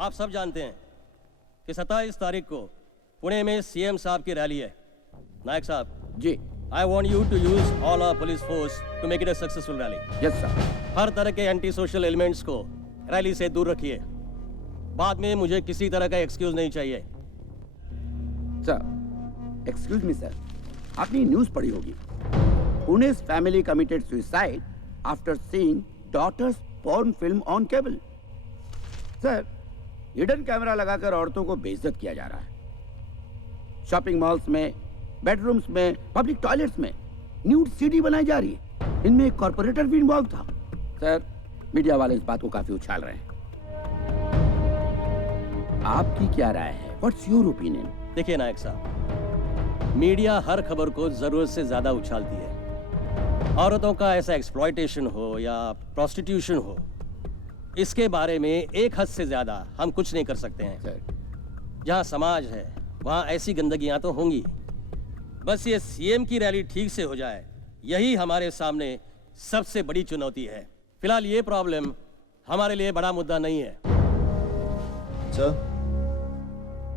आप सब जानते हैं कि 27 तारीख को पुणे में सीएम साहब की रैली है। नायक साहब जी। I want you to use all our police force to make it a successful rally. Yes sir. हर तरह के एंटी सोशल एलिमेंट्स को रैली से दूर रखिए। बाद में मुझे किसी तरह का एक्सक्यूज नहीं चाहिए। सर, एक्सक्यूज मी सर, आपने न्यूज़ पढ़ी होगी। पुणे's family committed suicide after seeing daughter's porn film on cable. Sir, hidden camera लगाकर औरतों को बेइज्जत किया जा रहा है। शॉपिंग मॉल्स में, बेडरूम्स में, पब्लिक टॉयलेट्स में न्यूड सीडी बनाई जा रही है। इनमें एक कॉर्पोरेटर भी इन्वॉल्व था। सर, मीडिया वाले इस बात को काफी उछाल रहे हैं। आपकी क्या राय है? What's your opinion? देखिए नायक साहब, मीडिया हर खबर को जरूरत से ज्यादा उछालती है। औरतों का ऐसा एक्सप्लॉयटेशन हो या प्रोस्टिट्यूशन हो, इसके बारे में एक हद से ज्यादा हम कुछ नहीं कर सकते हैं। सर, जहाँ समाज है वहाँ ऐसी गंदगियाँ तो होंगी। बस ये सीएम की रैली ठीक से हो जाए, यही हमारे सामने सबसे बड़ी चुनौती है। फिलहाल ये प्रॉब्लम हमारे लिए बड़ा मुद्दा नहीं है। सर,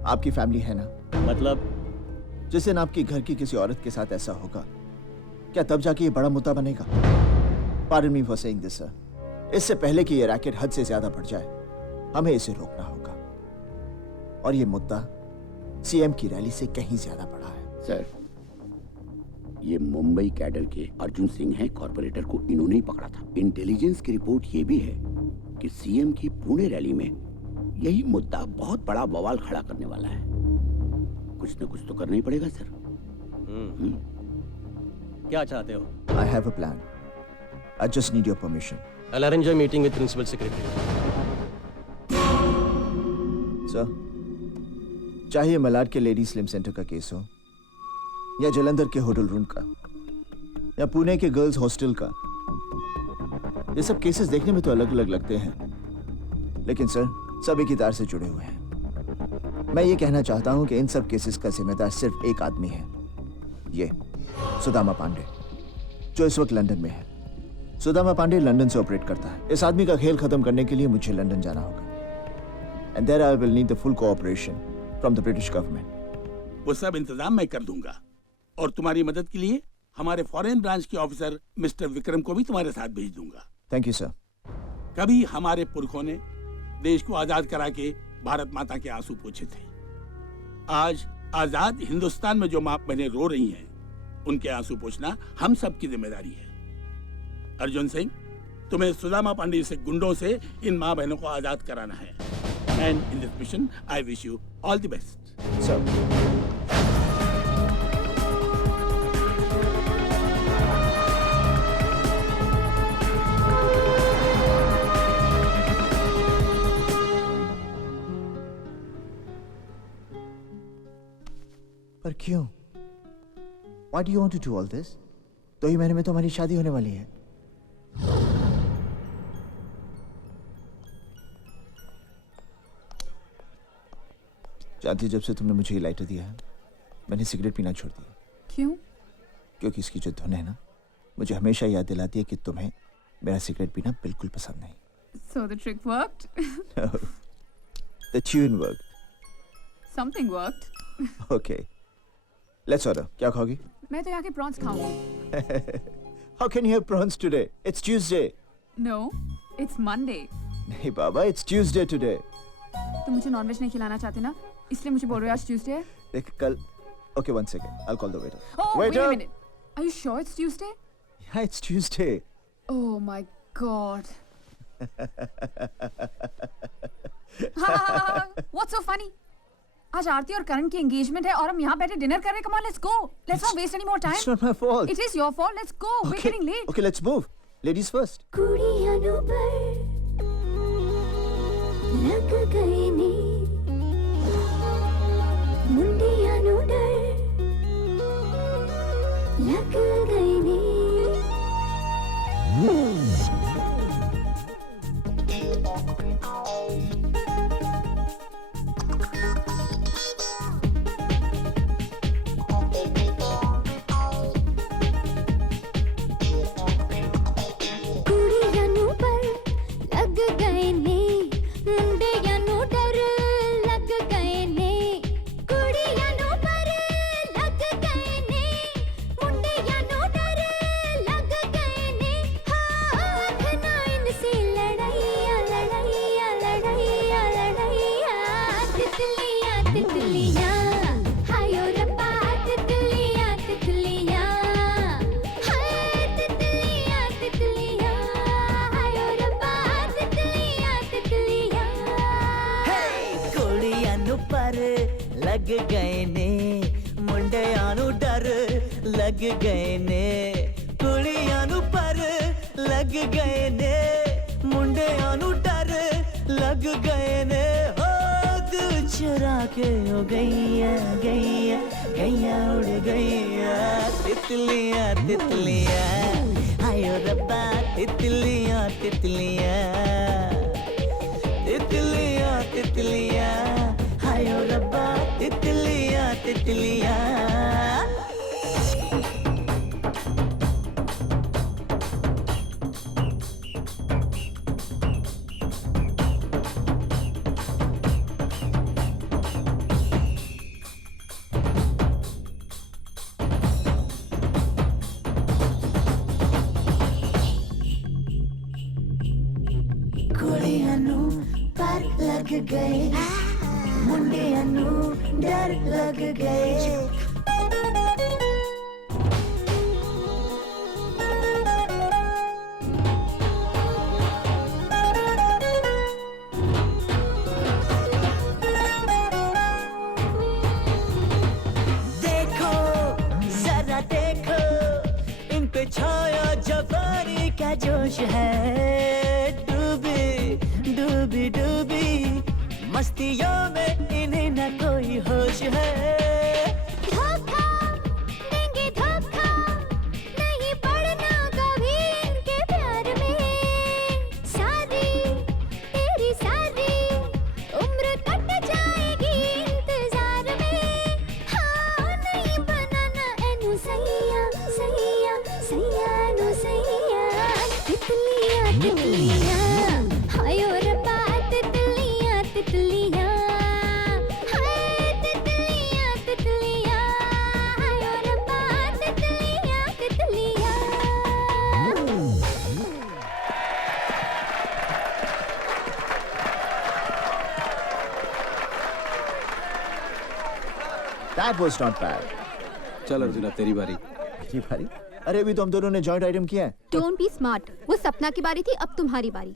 आपकी फैमिली है ना? मतलब? जिस दिन आपकी घर की किसी औरत के साथ ऐसा होगा, क्या तब जाके ये बड़ा मुद्दा बनेगा? Pardon me for saying this, sir. इससे पहले कि ये रैकेट हद से ज्यादा बढ़ जाए, हमें इसे रोकना होगा। और ये मुद्दा सीएम की रैली से कहीं ज्यादा बड़ा है। सर, ये मुंबई कैडर के अर्जुन सिंह हैं, कॉर्पोरेटर को इन्होंने ही पकड़ा था। इंटेलिजेंस की रिपोर्ट ये भी है कि सीएम की पुणे रैली में यही मुद्दा बहुत बड़ा बवाल खड़ा करने वाला है। कुछ न कुछ तो करना ही पड़ेगा सर। क्या चाहते हो? I have a plan. I just need your permission. I'll arrange a meeting with principal secretary. Sir, चाहे मलाड के लेडी स्लिम सेंटर का केस हो, या जलंधर के होटल रूम का, या पुणे के गर्ल्स हॉस्टल का, ये सब केसेस देखने में तो अलग अलग लगते हैं, लेकिन सर सब एक ही तार से जुड़े हुए हैं। मैं ये कहना चाहता हूं कि इन सब केसेस का जिम्मेदार सिर्फ एक आदमी है, ये सुदामा पांडे, जो इस वक्त लंदन में है। सुदामा पांडे लंदन से ऑपरेट करता है। इस आदमी का खेल खत्म करने के लिए मुझे लंदन जाना होगा। And there I will need the full cooperation from the British government. वो सब इंतजाम मैं कर दूंगा, और तुम्हारी मदद के लिए हमारे फॉरेन ब्रांच के ऑफिसर मिस्टर विक्रम को भी तुम्हारे साथ भेज दूंगा। Thank you sir. कभी हमारे पुरखों ने देश को आजाद करा के भारत माता के आंसू पोंछे थे। आज आजाद हिंदुस्तान में जो माँ बहनें रो रही हैं, उनके आंसू पोंछना हम सब की जिम्मेदारी है। अर्जुन सिंह, तुम्हें सुदामा पांडे से गुंडों से इन माँ बहनों को आजाद कराना है। And in this mission I wish you all the best. Sir, पर क्यों? Why do you want to do all this? 2 ही महीने में तो हमारी शादी होने वाली है। जानती, जब से तुमने मुझे ये लाइटर दिया है, मैंने सिगरेट पीना छोड़ दिया। क्यों? क्योंकि इसकी जो धुन है ना, मुझे हमेशा याद दिलाती है कि तुम्हें मेरा सिगरेट पीना बिल्कुल पसंद नहीं। So the trick worked? No. The tune worked. Something worked. Okay. Let's order. क्या खाओगी? मैं तो यहाँ के प्रॉन्स खाऊंगी। How can you have prawns today? It's Tuesday. No, it's Monday. नहीं बाबा, it's Tuesday today. तुम मुझे नॉनवेज नहीं खिलाना चाहते ना, इसलिए मुझे बोल रहे हो आज ट्यूसडे है। देख कल। Okay, one second. I'll call the waiter. Oh, wait Waiter! a minute. Are you sure it's Tuesday? Yeah, it's Tuesday. Oh my God. What's so funny? आज आरती और करण की एंगेजमेंट है और हम यहाँ बैठे डिनर कर रहे हैं। Come on, let's go. Let's not waste any more time. It's not my fault. It is your fault. Let's go. We're getting late. Okay, let's move. Ladies first. कुड़ियां नु पर लग गए नी, मुंडियां नु डर लग गए नी। कुड़ियां नु पर लग गए नी, मुंडियां नु डर गए ने मुंडियां नू डर लग गए ने कुड़ियां नू पर लग गए ने मुंडियां नू डर लग गए ने हो दिल चुरा के हो गईया गईया गईया उड़ गईया तितलियां तितलियां आयो रब्बा तितलियां तितलियां तितलियां तितलियां आयो रब्बा तितलियां तितलियां कुड़ियां नू पर लग गए मुंडियां नू डर लग गए देखो जरा देखो इन पे छाया जवानी का जोश है डूबी डूबी डूबी मस्तियों में इन्हें न कोई होश है धोखा देंगे धोखा नहीं पड़ना कभी इनके प्यार में शादी तेरी शादी उम्र कट जाएगी इंतजार में हाँ नहीं बनाना एनु सैया सैया सैया नु सैया तितलियां तितलियां हायो रब्बा तितलियां तितलियां हाय तितलियां तितलियां हायो रब्बा तितलियां तितलियां That was not bad. चल अर्जुन अब तेरी बारी। ये भारी अरे अभी तो हम दोनों ने जॉइंट आइटम किया है डोंट बी स्मार्ट वो सपना की बारी थी अब तुम्हारी बारी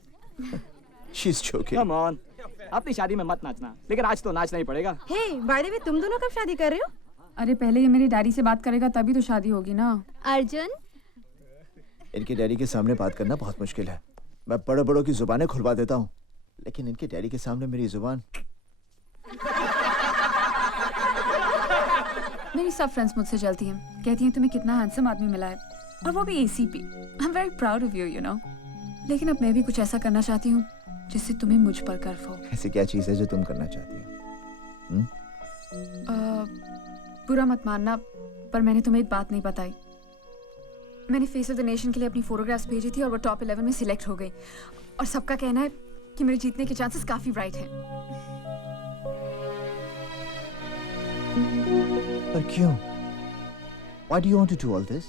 She's joking. कम ऑन अपनी शादी में मत नाचना लेकिन आज तो नाचना ही पड़ेगा हे बाय द वे तुम दोनों कब शादी कर रहे हो? अरे पहले ये मेरी डैडी से बात करेगा तभी तो शादी होगी ना। अर्जुन इनके डैडी के सामने बात करना बहुत मुश्किल है मैं बड़े बड़ों की जुबानें खुलवा देता हूँ लेकिन इनके डैडी के सामने मेरी जुबान मेरी सब फ्रेंड्स मुझसे जलती हैं, कहती हैं तुम्हें कितना हैंडसम आदमी मिला है और वो भी ACP. I am very proud of you, you know. लेकिन अब मैं भी कुछ ऐसा करना चाहती हूँ जिससे तुम्हें मुझ पर गर्व हो। ऐसी क्या चीज़ है जो तुम करना चाहती हो बुरा मत मानना पर मैंने तुम्हें एक बात नहीं बताई। मैंने फेस ऑफ द नेशन के लिए अपनी फोटोग्राफ्स भेजी थी और वो टॉप 11 में सिलेक्ट हो गई और सबका कहना है कि मेरे जीतने के चांसेस काफी ब्राइट हैं। पर क्यों? Why do you want to do all this?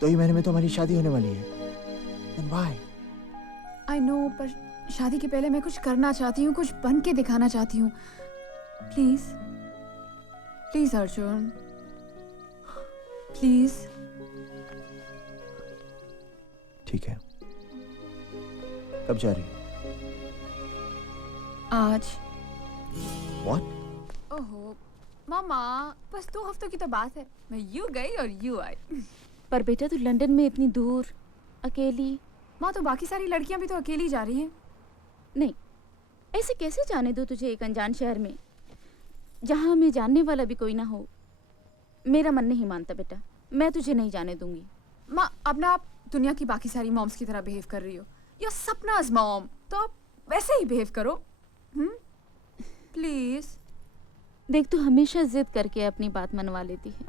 2 ही महीने में तो हमारी शादी होने वाली है। Then why? I know, पर शादी के पहले मैं कुछ करना चाहती हूँ, कुछ बन के दिखाना चाहती हूँ। Please please Arjun please. ठीक है कब जा रही है? आज। What? ओहो मामा, बस 2 हफ्तों की तो बात है। मैं यूं गई और यूं आई। पर बेटा तू लंदन में इतनी दूर अकेली। माँ तो बाकी सारी लड़कियां भी तो अकेली जा रही हैं। नहीं ऐसे कैसे जाने दो तुझे एक अनजान शहर में जहाँ हमें जानने वाला भी कोई ना हो। मेरा मन नहीं मानता बेटा, मैं तुझे नहीं जाने दूंगी। माँ अब ना आप दुनिया की बाकी सारी मॉम्स की तरह बिहेव कर रही हो। You're सपना's मॉम, तो आप वैसे ही बिहेव करो। प्लीज। देख तू हमेशा जिद करके अपनी बात मनवा लेती है,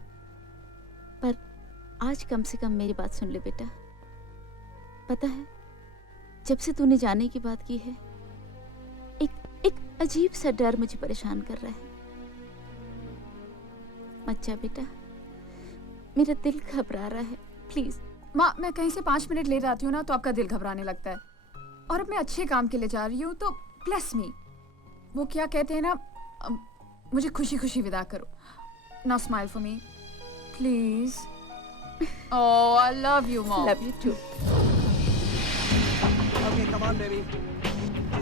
पर आज कम से कम मेरी बात सुन ले बेटा। पता है जब से तूने जाने की बात की है एक अजीब सा डर मुझे परेशान कर रहा है। मत जा बेटा, मेरा दिल घबरा रहा है, प्लीज। माँ मैं कहीं से 5 मिनट लेट आती हूँ ना तो आपका दिल घबराने लगता है, और अब मैं अच्छे काम के लिए जा रही हूँ तो ब्लेस मी। वो क्या कहते हैं ना, मुझे खुशी खुशी विदा करो। Now smile for me please. Oh I love you mom. Love you too. Okay, come on, baby.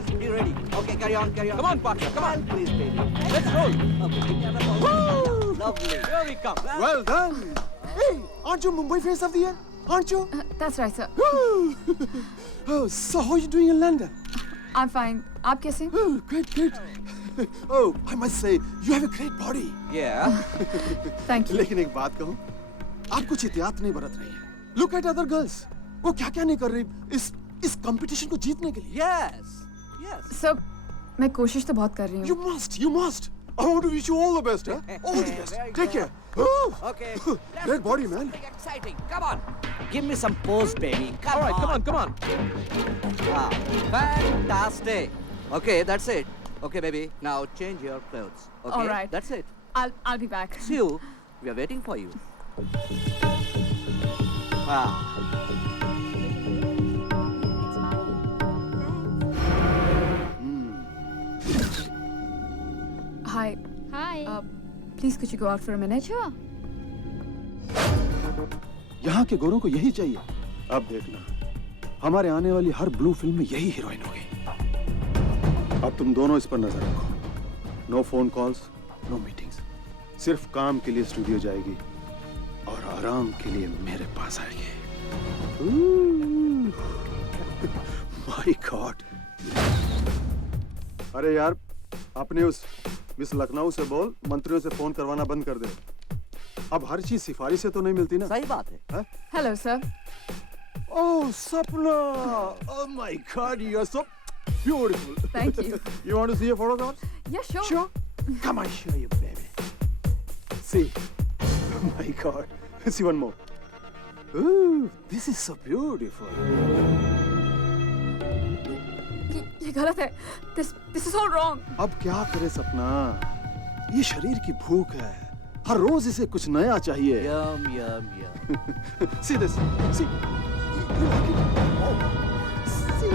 Be ready. Okay, carry on, carry on. Come on, partner, come on. Well, please, baby. Let's roll. Okay, give me another ball. Lovely. Here we come. Well done. Hey, aren't you Mumbai Face of the Year? Aren't you? That's right, sir. Oh, so how are you doing in London? I'm fine. आप कैसे हैं? Oh, great, great. Oh, I must say, you have a great body. Yeah. Thank you. लेकिन एक बात कहूँ, आप कुछ एहतियात नहीं बरत रही हैं। Look at other girls. वो क्या क्या नहीं कर रही इस कंपटीशन को जीतने के लिए। Yes. Yes. सर मैं कोशिश तो बहुत कर रही You हूँ. must, you must. I want to wish you all the best, huh? All the best. Very Take good. care. Oh, Okay. great body, man. Something exciting. Come on. Give me some pose, baby. Come All right, on. come on. Ah, fantastic. Okay, that's it. Okay, baby. Now change your clothes. Okay. All right. That's it. I'll be back. See you. We are waiting for you. Ah. Hi. Hi. Please could you go out for a minute? Sure. यहाँ के गोरों को यही चाहिए। अब देखना, हमारे आने वाली हर ब्लू फिल्म में यही हीरोइन होगी। अब तुम दोनों इस पर नजर रखो। No phone calls, no meetings. सिर्फ काम के लिए स्टूडियो जाएगी और आराम के लिए मेरे पास आएगी। My God. अरे यार, अपने उस मिस लखनऊ से बोल मंत्रियों से फोन करवाना बंद कर दे। अब हर चीज सिफारिश से तो नहीं मिलती ना। सही बात है। Hello, sir. Oh, Sapna! Oh my God, you are so beautiful. Thank you. You want to see a photograph? Yeah, sure. Sure. Come on, show you, baby. See. Oh my God. See one more. Ooh, this is so beautiful. ये गलत है. This is all wrong. अब क्या करे सपना? ये शरीर की भूख है. हर रोज इसे कुछ नया चाहिए. Yum, yum, yum. See this. See. You like it? Oh. See.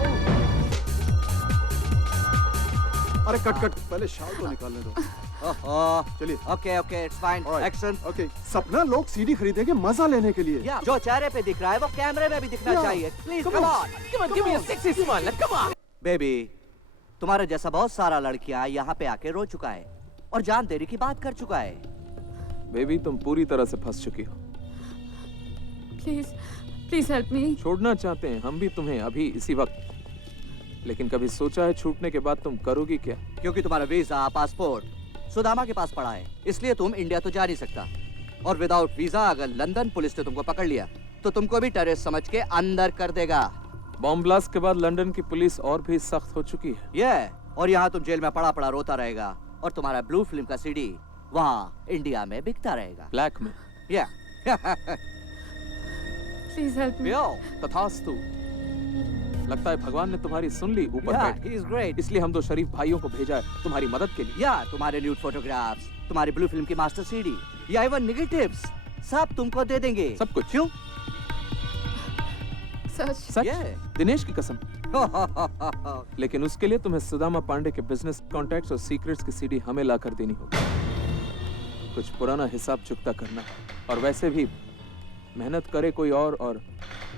Oh. अरे कट. पहले शाल तो निकालने दो. Oh, चलिए. okay, it's fine. Alright. Action. Okay. सपना लोग सीडी खरीदेंगे मजा लेने के लिए. Yeah, जो चेहरे पे दिख रहा है वो कैमरे में भी दिखना Yeah. चाहिए. Please, Come come on. on. Come on, give me a sexy smile. Come on. Baby, तुम्हारे जैसा बहुत सारा लड़कियां यहाँ पे आके रो चुका है और जान देने की बात कर चुका है. बेबी, तुम पूरी तरह से फंस चुकी हो। Please help me. छोड़ना चाहते हैं हम भी तुम्हें अभी इसी वक्त, लेकिन कभी सोचा है छूटने के बाद तुम करोगी क्या? क्योंकि तुम्हारा वीजा, पासपोर्ट सुदामा के पास पड़ा है, इसलिए तुम इंडिया तो जा नहीं सकता. और विदाउट वीजा अगर लंदन पुलिस ने तुमको पकड़ लिया तो तुमको भी टेररिस्ट समझ के अंदर कर देगा. बॉम्ब ब्लास्ट के बाद लंदन की पुलिस और भी सख्त हो चुकी है। ये और यहाँ तुम जेल में पड़ा रोता रहेगा और तुम्हारा ब्लू फिल्म का सीडी वहाँ इंडिया में बिकता रहेगा. ब्लैक में। या Please help me. तथास्तु। लगता है भगवान ने तुम्हारी सुन ली ऊपर बैठ के। he is great. इसलिए हम दो शरीफ भाइयों को भेजा है तुम्हारी मदद के लिए। या तुम्हारे न्यूड फोटोग्राफ्स, तुम्हारी ब्लू फिल्म की मास्टर सीडी या इवन नेगेटिव्स सब तुमको दे देंगे. सब कुछ। क्यों? सच? Yeah. दिनेश की कसम। लेकिन उसके लिए तुम्हें सुदामा पांडे के बिजनेस कॉन्टैक्ट्स और सीक्रेट्स की सीडी हमें लाकर देनी होगी। कुछ पुराना हिसाब चुकता करना है। और वैसे भी मेहनत करे कोई और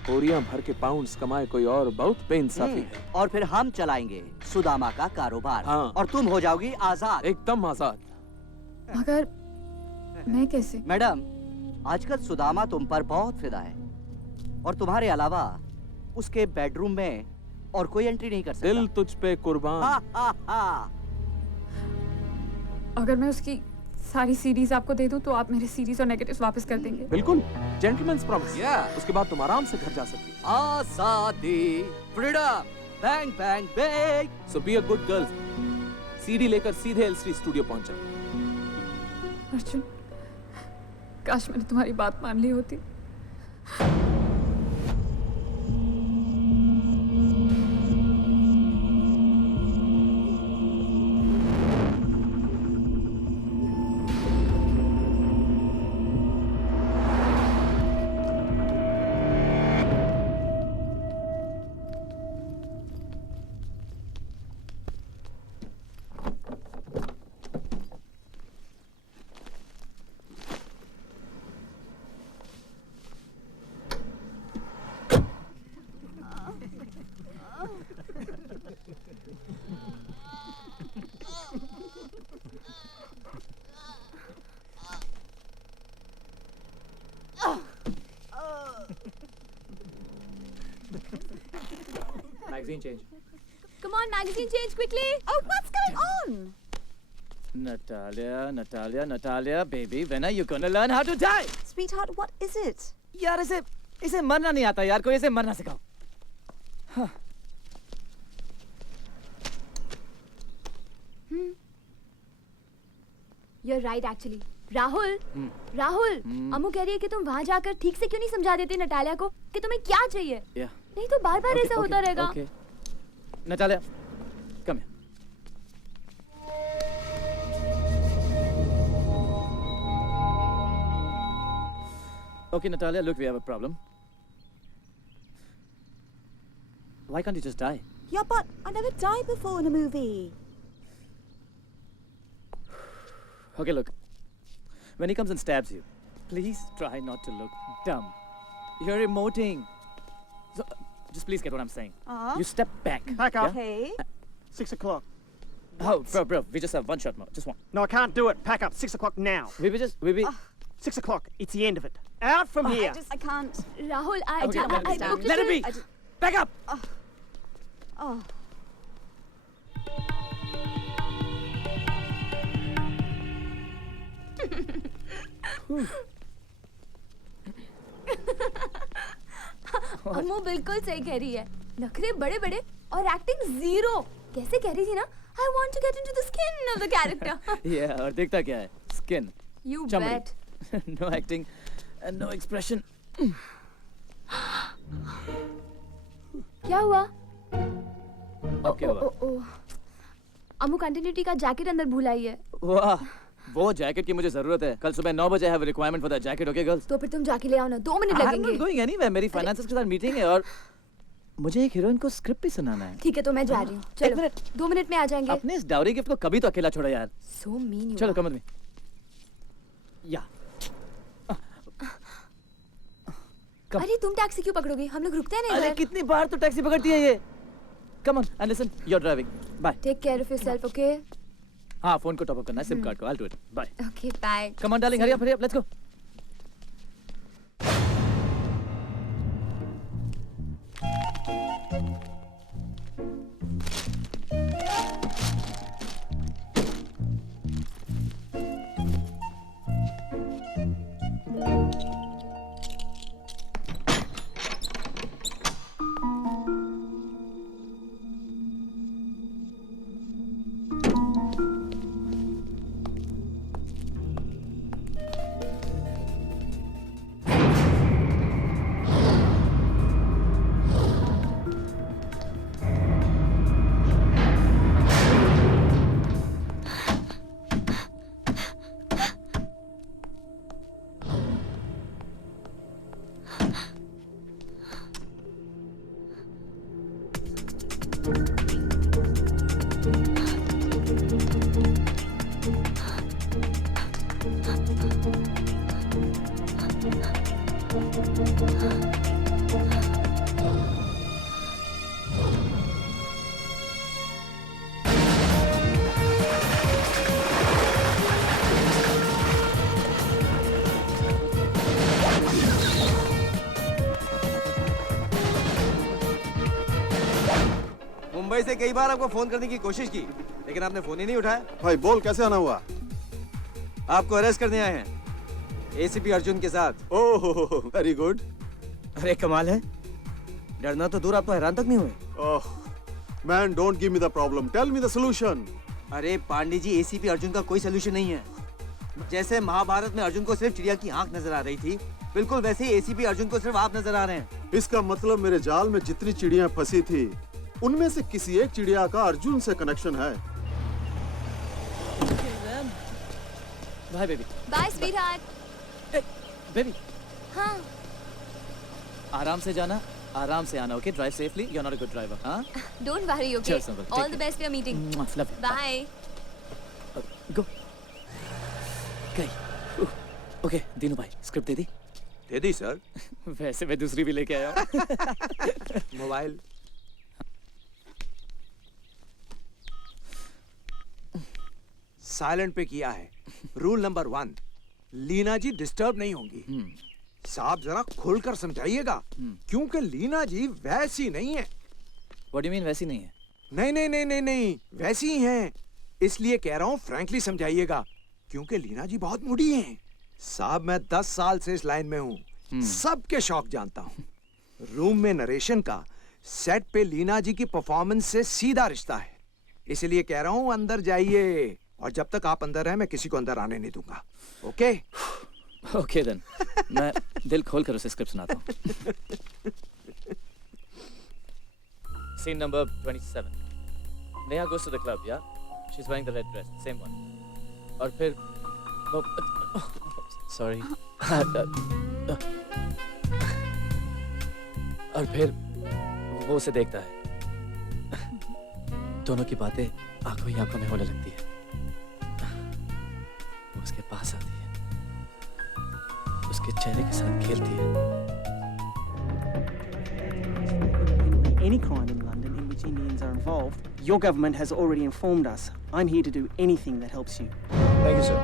बोरियां भर के पाउंड्स कमाए कोई और, बहुत बेइंसाफी है। और फिर हम चलाएंगे सुदामा का कारोबार. हाँ। और तुम हो जाओगी आजाद. एकदम आजाद। मगर मैं कैसे? मैडम, आजकल सुदामा तुम पर बहुत फिदा है और तुम्हारे अलावा उसके बेडरूम में और कोई एंट्री नहीं कर सकता. दिल तुझ पे कुर्बान। अगर मैं उसकी सारी सीरीज आपको दे दूं तो आप मेरे सीरीज और नेगेटिव्स वापस कर देंगे? बिल्कुल, जेंटलमैन्स प्रॉमिस। Yeah. उसके बाद तुम आराम से घर जा सकती हो। आजादी, freedom, bang bang bang. So B a good girl. CD लेकर सीधे एलसी स्टूडियो पहुंच जा। अर्जुन, काश मैंने तुम्हारी बात मान ली होती। Magazine change. Come on, magazine change quickly. Oh, what's going on? Natalia, baby, when are you gonna learn how to die? Sweetheart, what is it? यार इसे मरना नहीं आता यार, कोई इसे मरना सिखाओ. You're right actually. Rahul, Rahul, अम्मू कह रही है कि तुम वहाँ जाकर ठीक से क्यों नहीं समझा देते नटालिया को कि तुम्हें क्या चाहिए? Yeah. नहीं तो बार-बार ऐसा होता रहेगा. Okay. Natalia, come here. Okay, Natalia, look, we have a problem. Why can't you just die? Yeah, but I never died before in a movie. Okay, look. When he comes and stabs you, please try not to look dumb. You're emoting. So, just please get what I'm saying. You step back. Back up. Okay. 6 o'clock. Oh, bro, we just have one shot more. Just one. No, I can't do it. Pack up. 6 o'clock now. We 6 o'clock. It's the end of it. Out from here. I can't. Rahul, Okay, I understand. Let it be. Back up. Oh. अम्मू बिल्कुल सही कह रही है. नखरे बड़े बड़े और acting zero. कैसे कह रही थी ना? I want to get into the skin of the character. Yeah, और देखता क्या है? Skin. You Chumri. bet. No acting and no expression. क्या हुआ? अब क्या हुआ? अम्मू कंटिन्यूटी का जैकेट अंदर भूल आई है. वाह, वो जैकेट की मुझे जरूरत है. कल सुबह 9 बजे I have a requirement for that jacket, okay girls? तो फिर तुम जाके ले आओ ना. 2 मिनट I'm लगेंगे. not going anywhere. मेरी फाइनेंसर्स के साथ मीटिंग है और मुझे एक हीरोइन को स्क्रिप्ट भी सुनाना है. ठीक है तो मैं जा रही हूँ. चलो. मिनट. 2 मिनट में आ जाएंगे. अपने इस डाउरी गिफ्ट को कभी तो अकेला छोड़ो यार. So mean you चलो are. कम में. या. अरे तुम टैक्सी क्यों पकड़ोगे? हम लोग रुकते हैं ना अरे इधर. कितनी बार तो टैक्सी पकड़ती है ये. Come on and listen. You're driving. Bye. Take care of yourself, okay? हाँ, फोन को टॉप अप करना है, सिम कार्ड को. I'll do it. Bye. Okay, bye. Come on, darling, hurry up, let's go. Mumbai से कई बार आपको फोन करने की कोशिश की, लेकिन आपने फोन ही नहीं उठाया. भाई बोल कैसे आना हुआ? आपको अरेस्ट करने आए हैं एसीपी अर्जुन के साथ. Oh very good. अरे कमाल है, डरना तो दूर आप तो हैरान तक नहीं हुए. Oh man don't give me the problem, tell me the solution. अरे पांडे जी, एसीपी अर्जुन का कोई सोल्यूशन नहीं है. जैसे महाभारत में अर्जुन को सिर्फ चिड़िया की आंख नजर आ रही थी, बिल्कुल वैसे ही एसीपी अर्जुन को सिर्फ आप नजर आ रहे हैं. इसका मतलब मेरे जाल में जितनी चिड़िया फंसी थी उनमें से किसी एक चिड़िया का अर्जुन से कनेक्शन है. Bye baby. Bye, sweetheart. Baby, हाँ. आराम से जाना, आराम से आना, okay? Drive safely. You are not a good driver, हाँ? Don't worry, okay? Cheers, Uncle. Take All the care. best for your meeting. Love you. Bye. गो. गई. ओके, दीनू भाई, स्क्रिप्ट दे दी? दे दी सर. वैसे मैं दूसरी भी लेके आया हूँ. मोबाइल साइलेंट पे किया है. रूल नंबर 1, लीना जी डिस्टर्ब नहीं होंगी. साहब जरा खुलकर समझाइएगा, क्योंकि लीना जी वैसी नहीं है। What do you mean वैसी नहीं है? नहीं, वैसी ही हैं। इसलिए कह रहा हूँ फ्रैंकली समझाइएगा, क्योंकि लीना जी बहुत मुड़ी हैं। साहब मैं 10 साल से इस लाइन में हूँ, सबके शौक जानता हूँ। रूम में नरेशन का सेट पे लीना जी की परफॉर्मेंस से सीधा रिश्ता है। इसलिए कह रहा हूँ अंदर जाइए, और जब तक आप अंदर हैं मैं किसी को अंदर आने नहीं दूंगा। ओके? Okay then. मैं दिल खोल कर उसे स्क्रिप्ट सुनाता हूँ. Scene number 27. Neha goes to the club, yeah? She's wearing the red dress, same one. और फिर वो sorry. और फिर वो उसे देखता है. दोनों की बातें आंखों ही आंखों में होने लगती है. वो उसके पास आती है. उसके चेहरे के साथ खेलती है. Any crime in London in which Indians are involved, your government has already informed us. I'm here to do anything that helps you. Thank you, sir.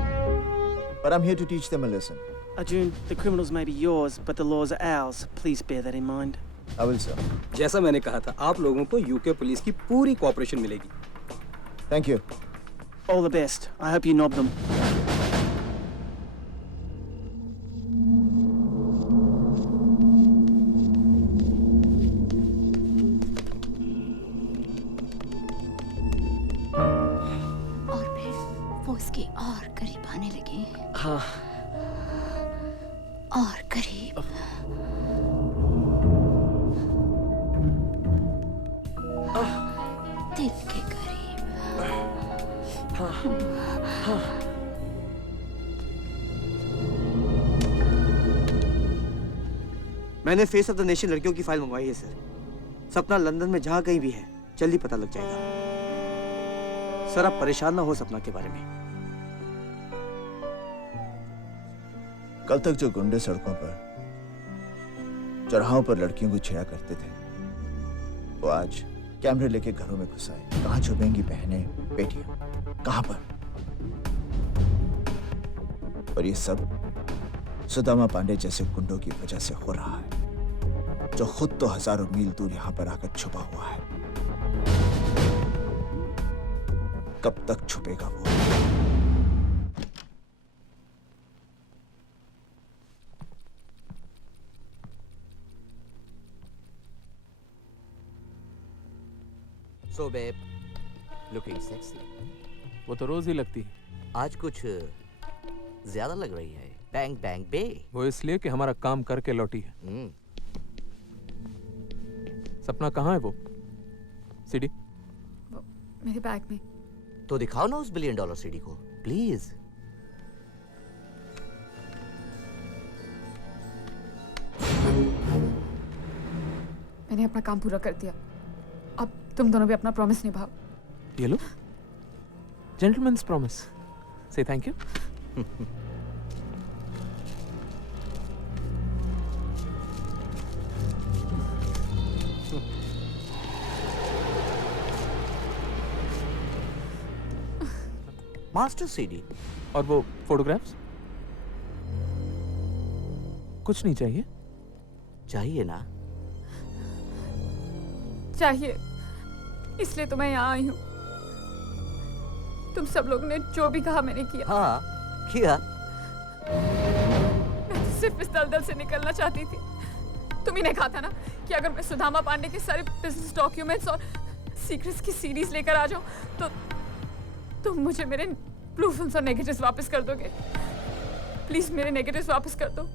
But I'm here to teach them a lesson. Arjun, the criminals may be yours, but the laws are ours. Please bear that in mind. I will, sir. जैसा मैंने कहा था, आप लोगों को UK police की पूरी cooperation मिलेगी. Thank you. All the best. I hope you knob them. और फिर वो उसके और करीब आने लगे. हाँ. और करीब. दिल के करीब. मैंने फेस ऑफ द नेशन लड़कियों की फाइल मंगवाई है सर. सपना लंदन में जहाँ कहीं भी है जल्दी पता लग जाएगा. सर आप परेशान ना हो सपना के बारे में. कल तक जो गुंडे सड़कों पर चौराहों पर लड़कियों को छेड़ा करते थे, वो आज कैमरे लेके घरों में घुस आए. कहाँ छुपेंगी बहनें, बेटियां, कहाँ पर? और ये सब सुदामा पांडे जैसे गुंडों की वजह से हो रहा है, जो खुद तो हजारों मील दूर यहां पर आकर छुपा हुआ है. कब तक छुपेगा वो? So babe, looking sexy. वो तो रोज ही लगती है. आज कुछ ज्यादा लग रही है. बैंग बैंग बे. वो इसलिए कि हमारा काम करके लौटी है. सपना कहाँ है वो? सीडी? वो मेरे बैग में. तो दिखाओ ना उस $1 बिलियन सीडी को, प्लीज. मैंने अपना काम पूरा कर दिया. अब तुम दोनों भी अपना प्रॉमिस निभाओ. ये लो. Gentleman's promise. Say thank you. Master CD. और वो फोटोग्राफ्स? कुछ नहीं चाहिए? चाहिए ना. चाहिए, इसलिए तो मैं यहाँ आई हूँ. तुम सब लोग ने जो भी कहा मैंने किया. हाँ किया. मैं तो सिर्फ इस दलदल से निकलना चाहती थी. तुम्ही ने कहा था ना कि अगर मैं सुदामा पांडे के सारे बिजनेस डॉक्यूमेंट्स और सीक्रेट्स की सीरीज लेकर आ जाऊं तो तुम मुझे मेरे ब्लू फिल्म्स और नेगेटिव्स वापस कर दोगे. प्लीज मेरे नेगेटिव्स वापस कर दो.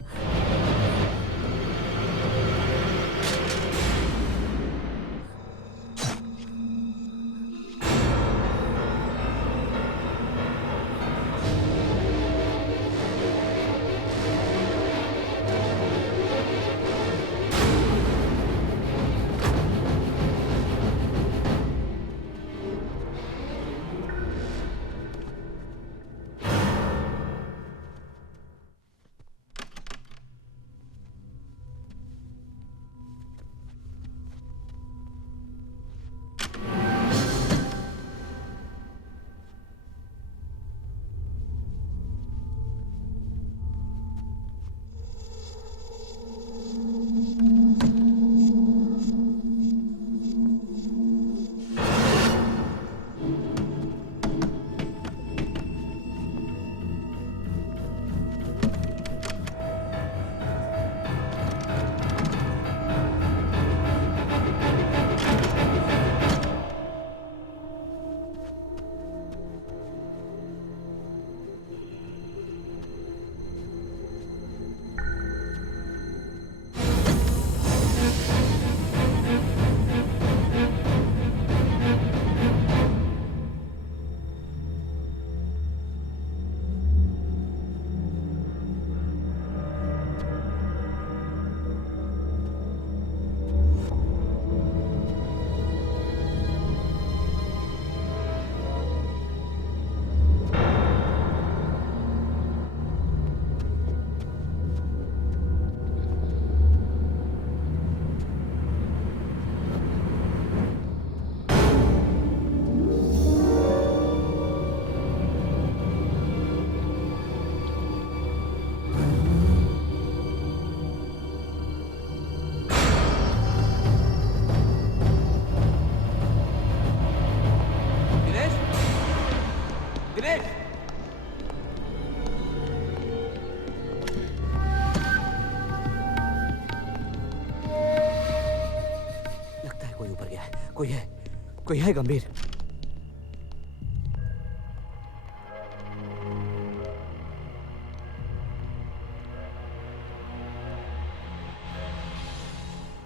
कोई है गंभीर।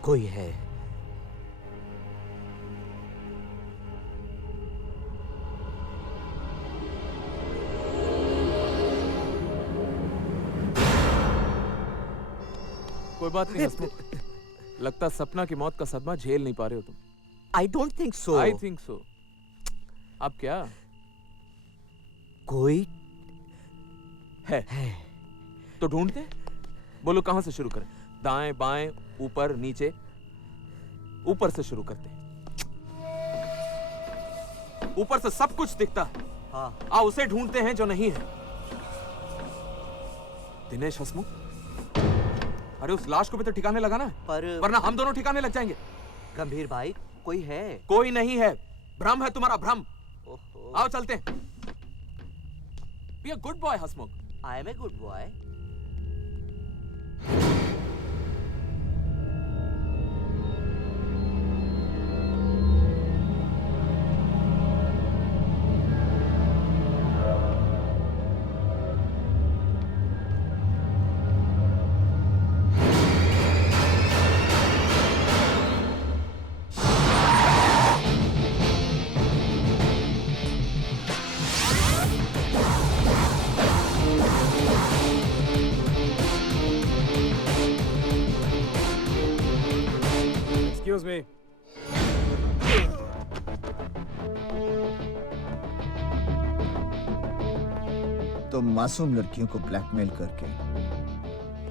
कोई है। कोई बात नहीं हसमुख, लगता सपना की मौत का सदमा झेल नहीं पा रहे हो तुम। I don't think so. I think so. अब क्या? कोई है तो ढूंढते। बोलो कहां से शुरू करें? दाएं बाएं ऊपर नीचे? ऊपर से शुरू करते हैं। ऊपर से सब कुछ दिखता है। हाँ। आओ उसे ढूंढते हैं जो नहीं है। दिनेश हसमुख, अरे उस लाश को भी तो ठिकाने लगाना है, वरना हम दोनों ठिकाने लग जाएंगे। गंभीर भाई, कोई है? कोई नहीं है, भ्रम है तुम्हारा, भ्रम। आओ चलते हैं। Be a good boy Hasmukh. I am a good boy. Excuse me. तुम मासूम लड़कियों को ब्लैकमेल करके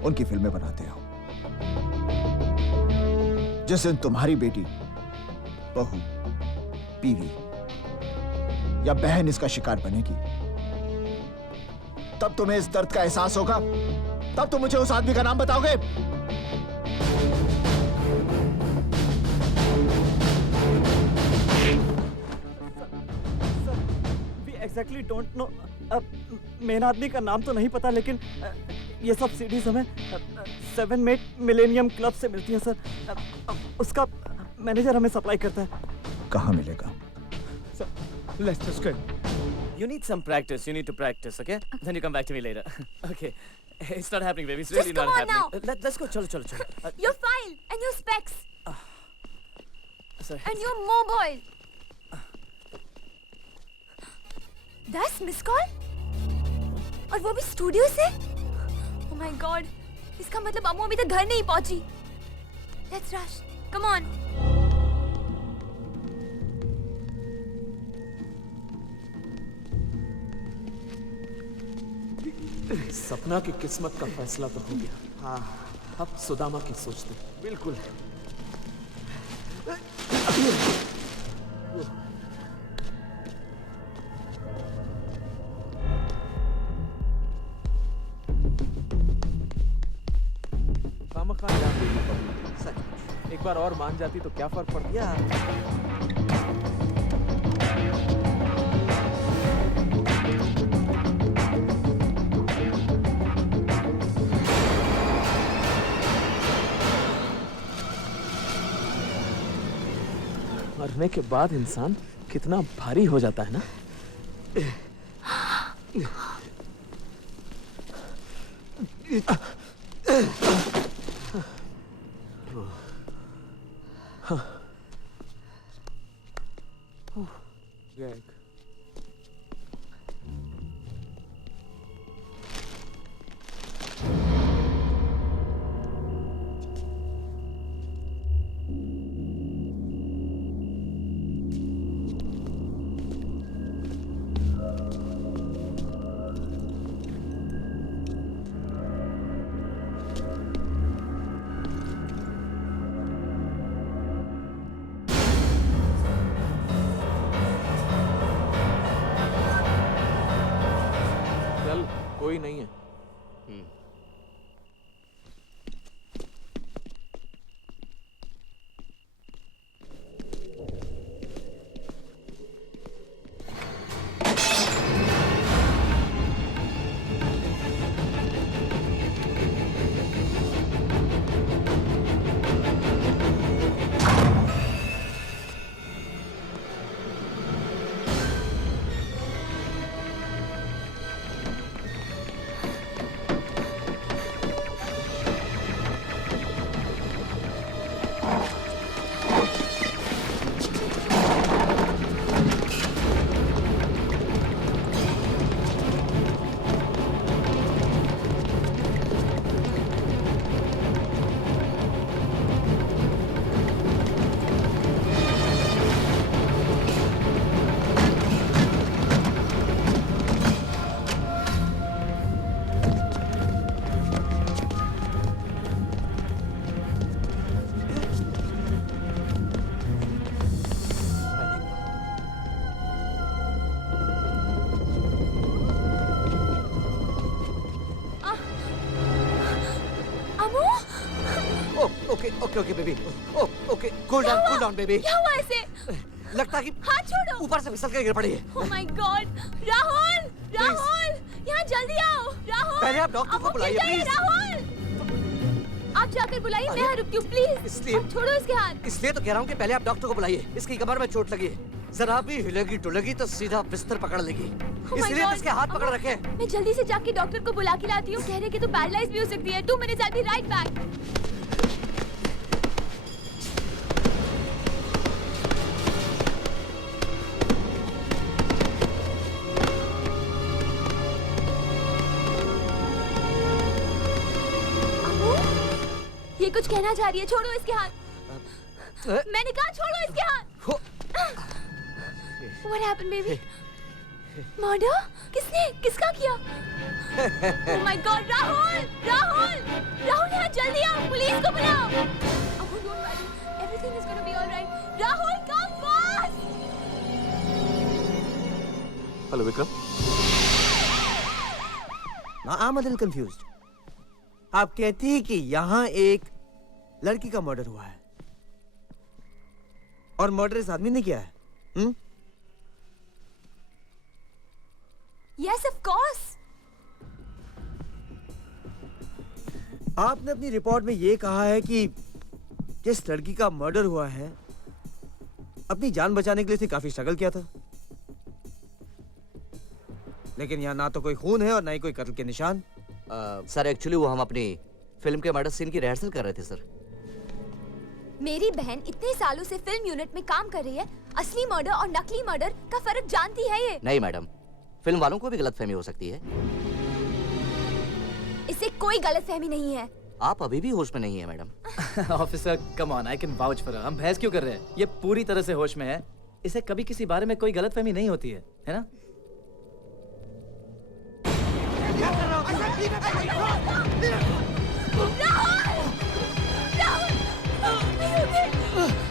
उनकी फिल्में बनाते हो। जिस दिन तुम्हारी बेटी, बहू, बीवी या बहन इसका शिकार बनेगी, तब तुम्हें इस दर्द का एहसास होगा। तब तुम मुझे उस आदमी का नाम बताओगे। Exactly don't know. मेन आदमी का नाम तो नहीं पता, लेकिन ये सब सीडीज हमें 7 मिलेनियम क्लब से मिलती है सर। उसका मैनेजर हमें सप्लाई करता है। कहाँ मिलेगा? Let's just go. You need some practice. You need to practice, okay? Then you come back to me later. Okay. It's not happening, baby. It's really Just not come on happening. now. Let's go. Chalo. Your file and your specs Sorry. and your mobile. 10 miss call और वो भी studio से। Oh my God, इसका मतलब अम्मू अभी तक घर नहीं पहुंची। Let's rush. Come on. सपना की किस्मत का फैसला तो हो गया। हाँ, अब सुदामा की सोचते। बिल्कुल। खामखा जाती थी पब्लिक। एक बार और मान जाती तो क्या फर्क पड़ता? मरने के बाद इंसान कितना भारी हो जाता है ना। Greg. कोई नहीं है। Okay baby. Okay cool down baby. क्या हुआ इसे? लगता है कि हाथ छोड़ो। ऊपर से फिसल कर गिर पड़ी है। Oh my God! Rahul! Rahul! यहाँ जल्दी आओ! राहुल! पहले आप डॉक्टर को बुलाइए, प्लीज। राहुल! आप जाकर बुलाइए, मैं यहाँ रुकती हूँ, प्लीज। इसलिए छोड़ो इसके हाथ। इसलिए तो कह रहा हूँ कि पहले आप डॉक्टर को बुलाइए। इसकी कमर में चोट लगी है, जरा भी हिलेगी डुलेगी तो सीधा बिस्तर पकड़ लेगी। Oh my इसलिए तो God! इसके हाथ पकड़ रखे। मैं जल्दी से जाके डॉक्टर को बुला के लाती हूँ। कह रहे कि तो पैरालाइज भी हो सकती है। 2 minutes, I'll be right back. अम्मू, ये कुछ कहना चाह रही है। छोड़ो इसके हाथ। मैंने कहा छोड़ो इसके हाथ। What happened, baby? Murder? किसने? किसका किया? Oh my God, Rahul! Rahul! Rahul यहाँ जल्दी आओ, पुलिस को बुलाओ। Oh, don't worry, everything is gonna be all right. Rahul, come fast! Hello Vikram. I'm a little confused. आप कहती हैं कि यहाँ एक लड़की का मर्डर हुआ है और मर्डर इस आदमी ने किया है? Yes, of course. आपने अपनी रिपोर्ट में ये कहा है कि जिस लड़की का मर्डर हुआ है अपनी जान बचाने के लिए उसने काफी स्ट्रगल किया था, लेकिन यहाँ ना तो कोई खून है और ना ही कोई कत्ल के निशान। सर एक्चुअली वो हम अपनी फिल्म के मर्डर सीन की रिहर्सल कर रहे थे सर। मेरी बहन इतने सालों से फिल्म यूनिट में काम कर रही है, असली मर्डर और नकली मर्डर का फर्क जानती है ये। नहीं मैडम, फिल्म वालों को भी गलतफहमी हो सकती है। इससे कोई गलतफहमी नहीं है। आप अभी भी होश में नहीं है madam. Officer come on, I can vouch for her. हम बहस क्यों कर रहे हैं? ये पूरी तरह से होश में है। इसे कभी किसी बारे में कोई गलतफहमी नहीं होती है ना?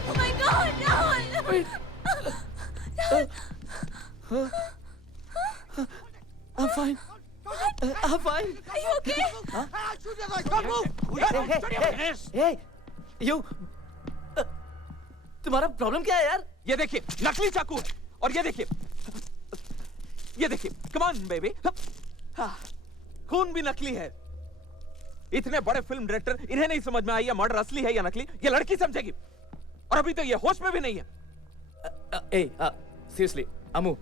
Oh my God, Rahul! I'm fine. I'm fine. Are you okay? Hey, you. तुम्हारा प्रॉब्लम क्या है यार? ये देखिए नकली चाकू है और ये देखिए कम ऑन बेबी। खून भी नकली है। इतने बड़े फिल्म डायरेक्टर, इन्हें नहीं समझ में आई ये मर्डर असली है या नकली? ये लड़की समझेगी और अभी तो ये होश में भी नहीं है। सीरियसली अमू,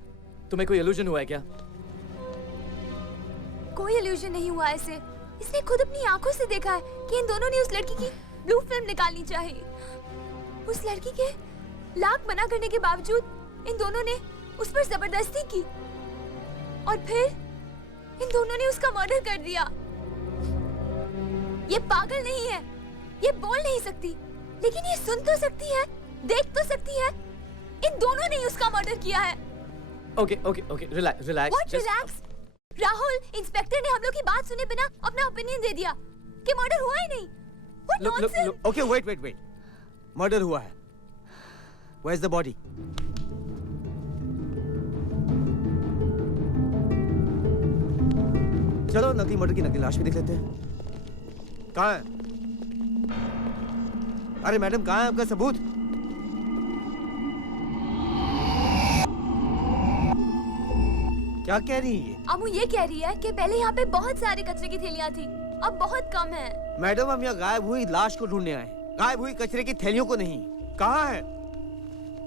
तुम्हें कोई इल्यूजन हुआ है क्या? कोई इल्यूजन नहीं हुआ इसे। इसने खुद अपनी आंखों से देखा है कि इन दोनों ने उस लड़की की ब्लू फिल्म निकालनी चाहिए। उस लड़की के लाख मना करने के बावजूद इन दोनों ने उस पर जबरदस्ती की और फिर इन दोनों ने उसका मर्डर कर दिया। ये पागल नहीं है, ये बोल नहीं सकती, लेकिन ये सुन तो सकती है, देख तो सकती है। इन दोनों ने ही उसका मर्डर किया है। Okay, relax. What relax? Rahul, inspector ने हम लोग की बात सुने बिना अपना ओपिनियन दे दिया कि मर्डर हुआ ही नहीं। What nonsense? Okay, wait. Murder हुआ है। Where's the body? चलो नकली मर्डर की नकली लाश भी देख लेते हैं। कहाँ है? अरे मैडम, कहाँ है आपका सबूत? क्या कह रही है ये? अमू ये कह रही है कि पहले यहाँ पे बहुत सारे कचरे की थैलियाँ थी, अब बहुत कम है। मैडम, हम यहाँ गायब हुई लाश को ढूंढने आए, गायब हुई कचरे की थैलियों को नहीं। कहाँ है?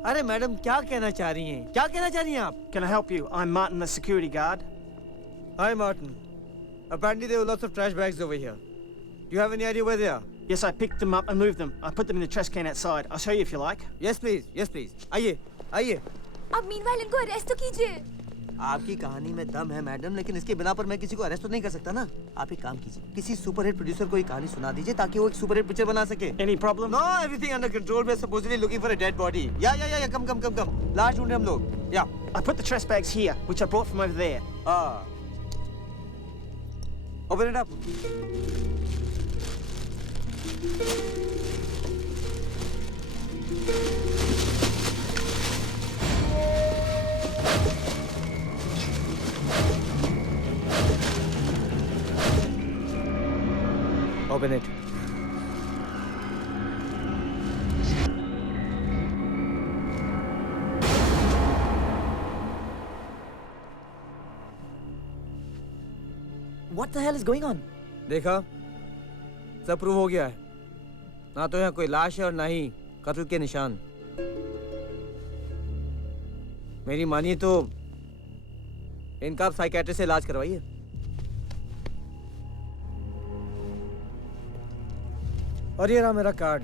अरे मैडम, क्या कहना चाह रही हैं? क्या कहना चाह रही हैं आप? Can I help you? I'm Martin, the security guard. Hi Martin. Apparently there were lots of trash bags over here. Do you have any idea where they are? Yes, I picked them up and moved them. I put them in the trash can outside. I'll show you if you like. Yes please. आइए। अब meanwhile इनको arrest तो कीजिए। आपकी कहानी में दम है मैडम, लेकिन इसके बिना पर मैं किसी को अरेस्ट तो नहीं कर सकता ना। आप एक काम कीजिए, किसी सुपरहिट प्रोड्यूसर को एक कहानी सुना दीजिए ताकि वो एक सुपरहिट पिक्चर बना सके। Any problem? No, everything under control. We're supposedly looking for a dead body. Yeah. Come. लाश ढूंढ रहे हम लोग। Yeah. I put the trash bags here, which I brought from over there. Open it up. Open it. What the hell is going on? देखा, सब prove हो गया है। ना तो यहाँ कोई लाश है और ना ही कत्ल के निशान। मेरी मानिए तो इनका आप साइकियाट्रिस्ट से इलाज करवाइए। और ये रहा मेरा कार्ड।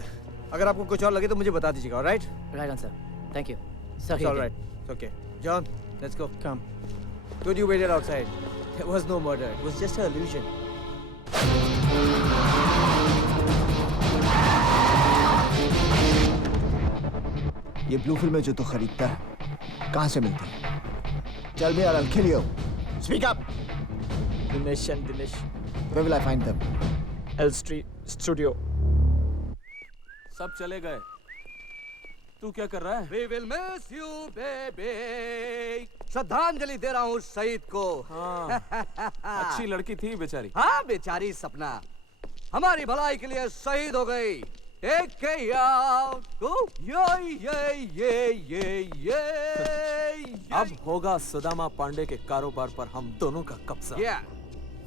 अगर आपको कुछ और लगे तो मुझे बता दीजिएगा, alright? Right on, sir. Thank you. It's Sorry. all right. It's okay. John, let's go. Come. Good, you waited outside. There was no murder. It was just an illusion. ये ब्लू फिल्में जो तू खरीदता है कहाँ से मिलती है? चल भी यार, kill you. Speak up. Dinesh and Dinesh. Where will I find them? L Street Studio. सब चले गए, तू क्या कर रहा है? We will miss you, baby. श्रद्धांजलि दे रहा हूँ शहीद को। हाँ, अच्छी लड़की थी बेचारी। हाँ बेचारी सपना हमारी भलाई के लिए शहीद हो गई। एक के ये अब होगा सुदामा पांडे के कारोबार पर हम दोनों का कब्जा। Yeah.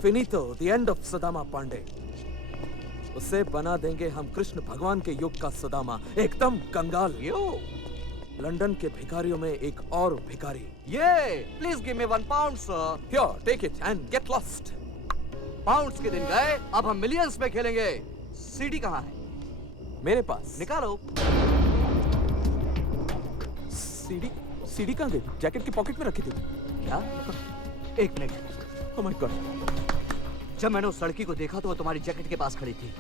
फिनितो, the end of Sudama Pandey. उसे बना देंगे हम कृष्ण भगवान के युग का सुदामा, एकदम कंगाल। लंदन के भिखारियों में एक और भिखारी। Please give me 1 pound sir. Here, take it and get lost. Pounds के दिन गए, अब हम मिलियंस में खेलेंगे। सीडी कहाँ है? मेरे पास। निकालो। सीडी कहाँ गई? जैकेट की पॉकेट में रखी थी क्या? एक मिनट। Oh my God. जब मैंने उस लड़की को देखा तो वो तुम्हारी जैकेट के पास खड़ी थी।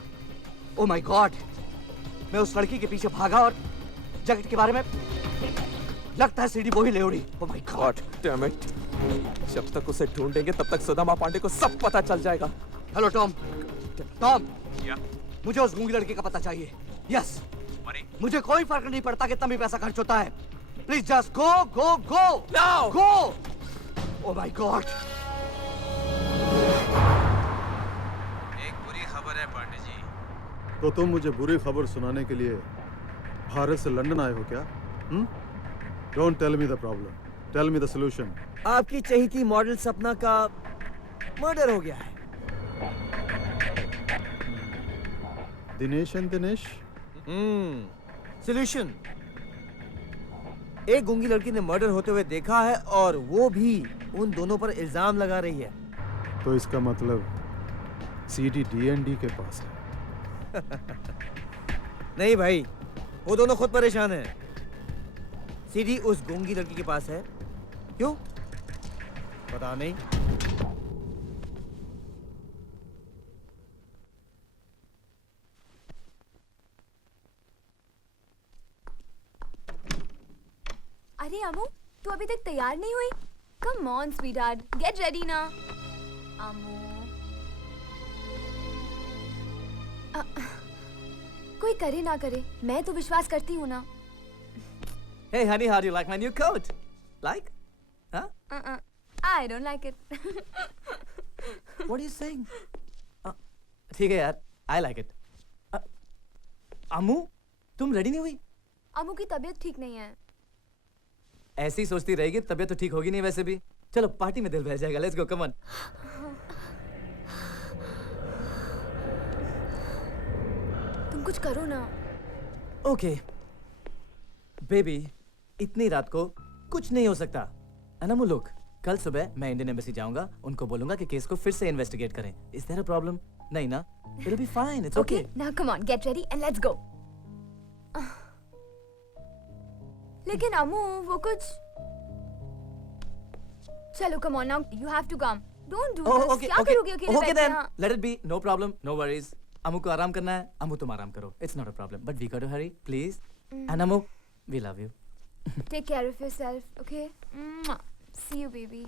Oh my God. मैं उस लड़की के पीछे भागा और जैकेट के बारे में लगता है सीडी वो ही ले उड़ी। Oh my God. Damn it. जब तक उसे ढूंढेंगे तब तक सुदामा पांडे को सब पता चल जाएगा। Hello Tom. टॉम, मुझे उस गूंगी लड़की का पता चाहिए। यस, मुझे कोई फर्क नहीं पड़ता कितना भी पैसा खर्च होता है। Please just go go go now go. Oh my God. एक बुरी खबर है पांडे जी। तो तुम मुझे बुरी खबर सुनाने के लिए भारत से लंदन आए हो क्या? Don't tell me the problem, tell me the solution. आपकी चहेती मॉडल सपना का मर्डर हो गया है। दिनेश एंड दिनेश? सॉल्यूशन। एक गूंगी लड़की ने मर्डर होते हुए देखा है और वो भी उन दोनों पर इल्जाम लगा रही है। तो इसका मतलब सीडी D&D के पास है। नहीं भाई, वो दोनों खुद परेशान हैं। सीडी उस गूंगी लड़की के पास है। क्यों? पता नहीं। अरे अमू, तू अभी तक तैयार नहीं हुई? Come on sweetheart, get ready ना। अमू, कोई करे ना करे, मैं तो विश्वास करती हूँ ना। Hey honey, how do you like my new coat? Like? Huh? I don't like it. What are you saying? ठीक है यार, I like it. अमू, तुम रेडी नहीं हुई? अमू की तबीयत ठीक नहीं है। ऐसी सोचती रहेगी तबीयत तो ठीक होगी नहीं वैसे भी। चलो पार्टी में दिल बहल जाएगा। Let's go, come on. तुम कुछ करो ना। ओके बेबी, इतनी रात को कुछ नहीं हो सकता। अनमू लोग, कल सुबह मैं इंडियन एम्बेसी जाऊंगा, उनको बोलूंगा कि केस को फिर से इन्वेस्टिगेट करें। Is there a problem? नहीं ना? It will be fine, it's okay. Now come on, get ready and let's go. लेकिन अमू, वो कुछ। चलो come on now, you have to come. Don't do this. क्या करोगे अकेले बैठ के? Okay then, let it be, no problem, no worries. Amu को आराम करना है, अमू तुम आराम करो। It's not a problem, but we got to Hari please. And Amu, we love you. Take care of yourself, okay? Mwah. See you, baby.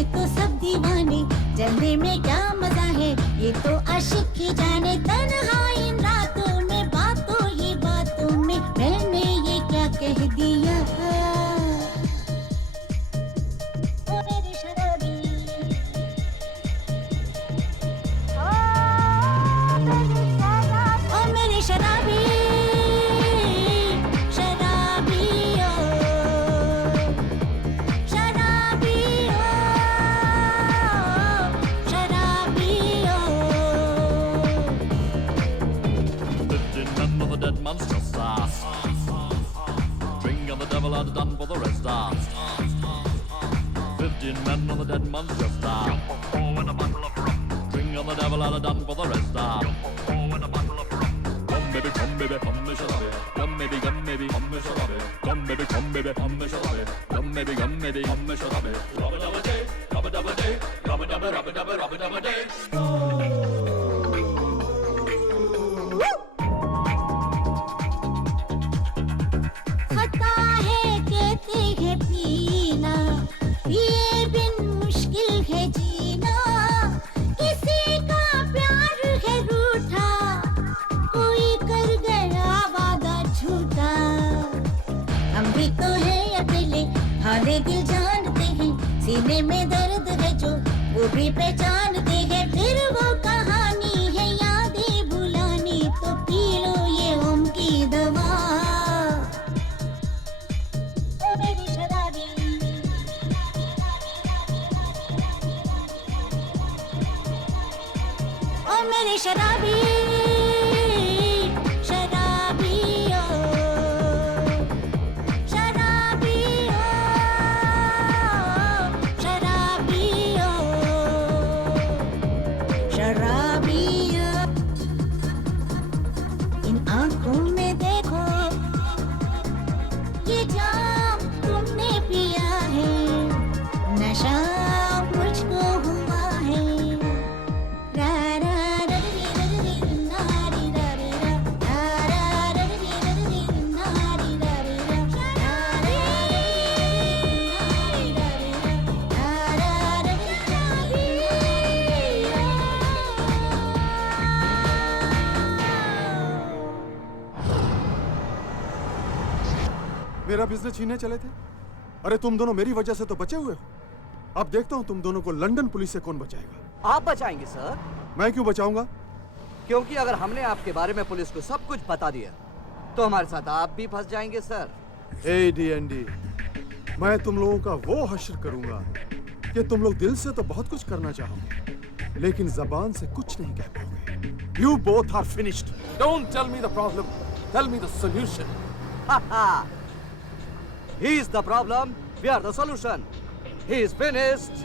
है तो सब दीवाने, जलने में क्या मजा है ये तो आशिक ही जाने। तन्हा इन रातों में, बातों ही बातों में मैंने ये क्या कह दिया। ओ मेरी शराबी, ओ मेरी शराबी, शराबी ओ, शराबी ओ, शराबी ओ। 15 men of the dead man's just ass. Drink on the devil are done for the rest of. 15 men on the dead man's just ass. Drink on the devil are done for the rest of. Come baby, come baby, come me shalabe. Come baby, come baby, come me shalabe. Come baby, come baby, come me shalabe. Come baby, come baby, come me shalabe. Rubba dubba day, rubba dubba day, rubba dubba, rubba dubba, rubba dubba day. खता है कहते हैं पीना, पिए बिन मुश्किल है जीना। किसी का प्यार है रूठा, कोई कर गया वादा झूठा। हम भी तो हैं अकेले, हाले दिल जानते हैं। सीने में दर्द है जो वो भी पहचानते हैं। फिर वो कहानी है यादें भुलानी, तो पी लो ये गम की दवा। ओ मेरी शराबी, ओ मेरी शराबी, शराबी ओ, शराबी ओ, शराबी ओ, शराबी ओ। इन आंखों में देखो, ये जाम तुमने पिया है, नशा मुझको हुआ है। रा रा रा री रा री ना री रा री रा, रा रा रा री रा री ना री रा री रा, रा रे ना री रा री रा, रा रा रा री रा मेरा बिजनेस छीनने चले थे। अरे तुम दोनों मेरी वजह से तो बचे हुए हो। अब देखता हूँ तुम दोनों को लंदन पुलिस से कौन बचाएगा। आप बचाएंगे सर, मैं क्यों बचाऊंगा? क्योंकि अगर हमने आपके बारे में पुलिस को सब कुछ बता दिया तो हमारे साथ आप भी फंस जाएंगे सर। AD&D, मैं तुम लोगों का वो हश्र करूंगा कि तुम लोग दिल से तो बहुत कुछ करना चाहोगे, लेकिन जबान से कुछ नहीं कह पाओगे। You both are finished. Don't tell me the problem. Tell me the solution. He is the problem, we are the solution. He is finished.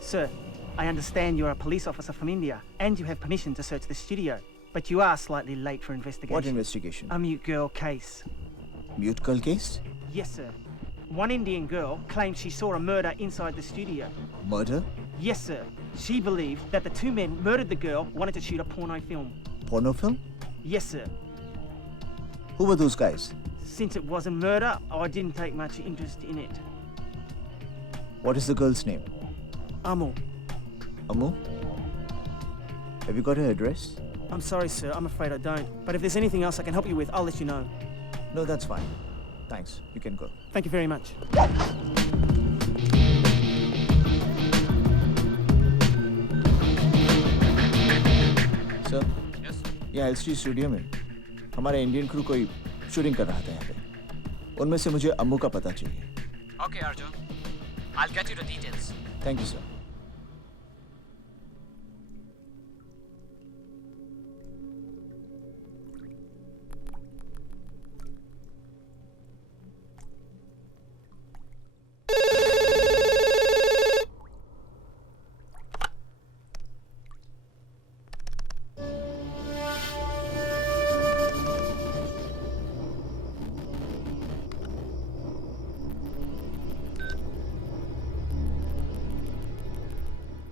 Sir, I understand you're a police officer from India and you have permission to search the studio, but you are slightly late for investigation. What investigation? A mute girl case. Mute girl case? Yes, sir. One Indian girl claims she saw a murder inside the studio. Murder? Yes, sir. She believed that the two men murdered the girl, wanted to shoot a porno film. Porno film? Yes, sir. Who were those guys? Since it was a murder, I didn't take much interest in it. What is the girl's name? Amu. Amu? Have you got her address? I'm sorry, sir. I'm afraid I don't. But if there's anything else I can help you with, I'll let you know. No, that's fine. Thanks. You can go. Thank you very much. Sir? Yes? यहाँ LCD studio में हमारा Indian crew कोई shooting कर रहा था यहाँ पे। उनमें से मुझे अम्मू का पता चाहिए। Okay, Arjun. I'll get you the details. Thank you, sir.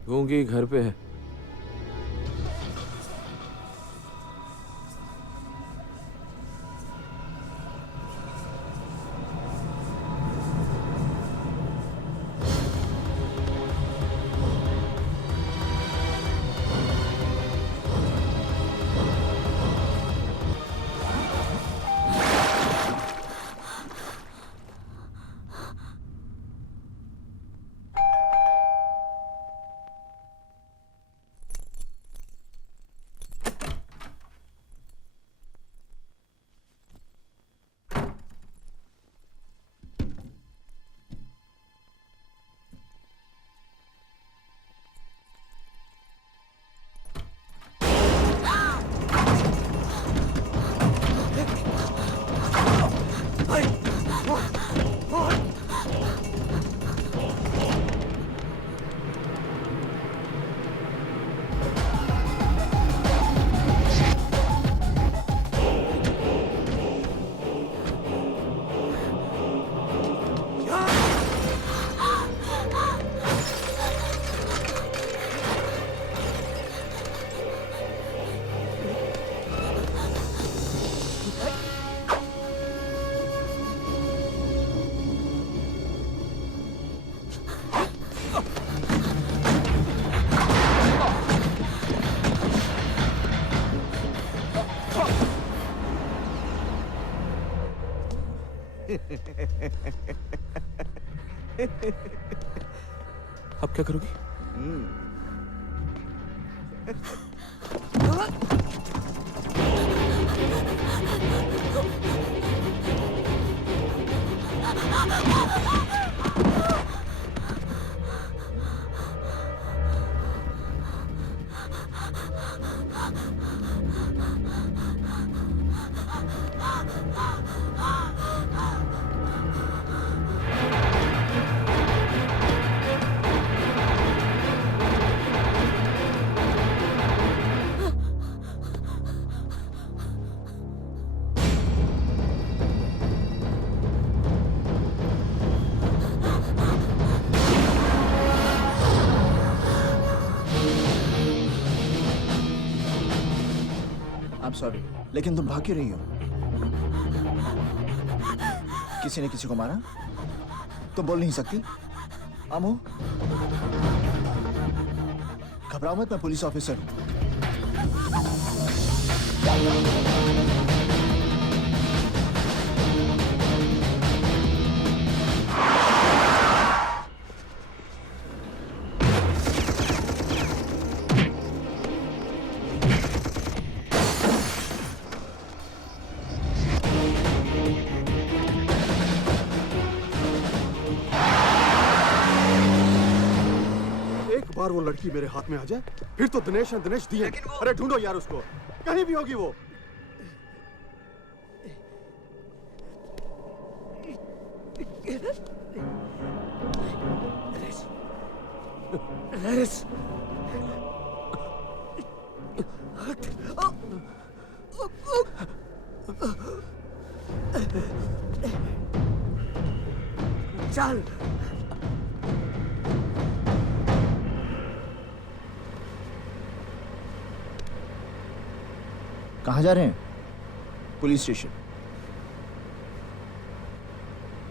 गूंगी घर पे है। अब क्या करोगी? I'm sorry, लेकिन तुम भाग क्यों रही हो? किसी ने किसी को मारा? तुम बोल नहीं सकती? आमो, घबराओ मत, मैं पुलिस ऑफिसर हूं। बार वो लड़की मेरे हाथ में आ जाए फिर तो दिनेश है दिनेश दिए। अरे ढूंढो यार उसको, कहीं भी होगी वो। नरेश, चल। कहाँ जा रहे हैं? Police station.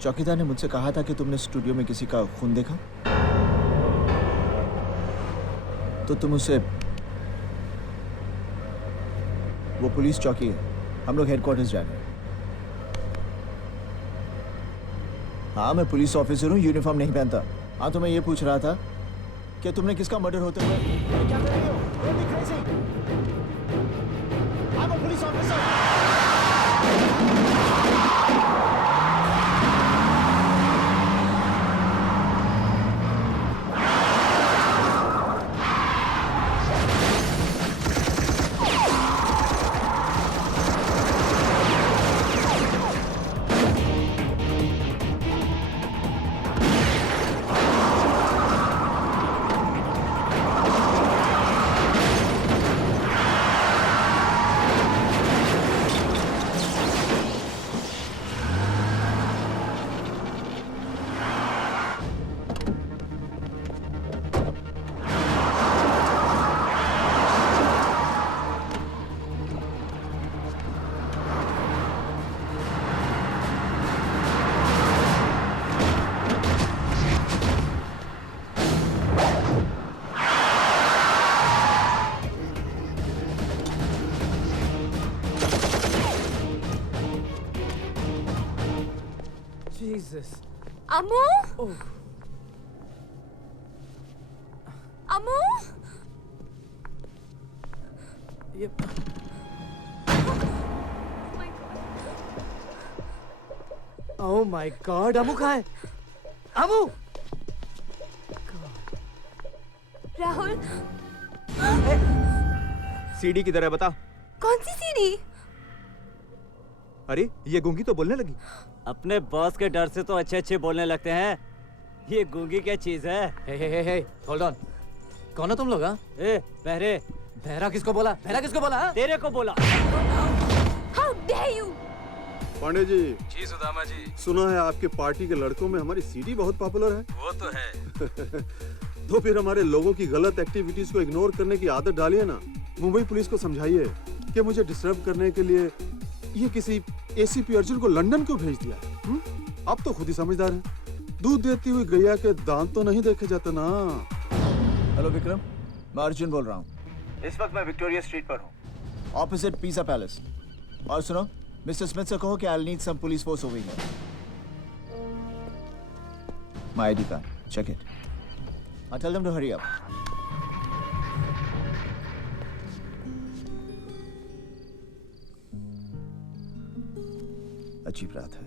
चौकीदार ने मुझसे कहा था कि तुमने स्टूडियो में किसी का खून देखा, तो तुम उसे, वो पुलिस चौकी है, हम लोग हेडक्वार्टर्स जा रहे हैं। हाँ, मैं पुलिस ऑफिसर हूँ, यूनिफॉर्म नहीं पहनता। हाँ, तो मैं ये पूछ रहा था कि तुमने किसका मर्डर होते हुए क्या कर रही हो? Don't be crazy. I'm a police officer. Jesus. Ammu? Oh. Ammu? Yep. Oh my God. अम्मू कहाँ है? अम्मू? राहुल? सीडी किधर है बता? कौन सी सीडी? अरे ये गूंगी तो बोलने लगी। अपने बॉस के डर से तो अच्छे अच्छे बोलने लगते हैं। ये गूंगी क्या चीज है? हे होल्ड ऑन। कौन हो तुम लोग? हाँ? ए बहरे। बहरा किसको बोला? बहरा किसको बोला? तेरे को बोला। How dare you? Pandey ji. जी सुदामा जी। सुना है आपके पार्टी के लड़कों में हमारी सीडी बहुत पॉपुलर है। वो तो है। तो फिर हमारे लोगों की गलत एक्टिविटीज को इग्नोर करने की आदत डालिए ना। मुंबई पुलिस को समझाइए कि मुझे डिस्टर्ब करने के लिए ये किसी एसीपी अर्जुन को लंदन क्यों भेज दिया। अब तो खुद ही समझदार हैं। दूध देती हुई गैया के दांत तो नहीं देखे जाते ना। हेलो विक्रम, मैं अर्जुन बोल रहा हूँ। इस वक्त मैं विक्टोरिया स्ट्रीट पर हूँ, ऑपोजिट पिज़्ज़ा पैलेस। और सुनो, मिस्टर स्मिथ से कहो कि I need some police force over here. My ID card. Check it. Tell them to hurry up. अजीब रात है।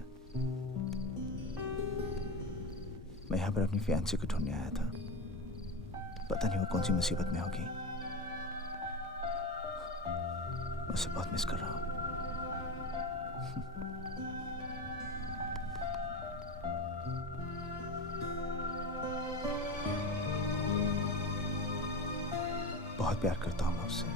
मैं यहाँ पर अपनी फियांसी को ढूंढने आया था। पता नहीं वो कौन सी मुसीबत में होगी। मैं उसे बहुत मिस कर रहा हूँ। बहुत प्यार करता हूँ मैं उससे।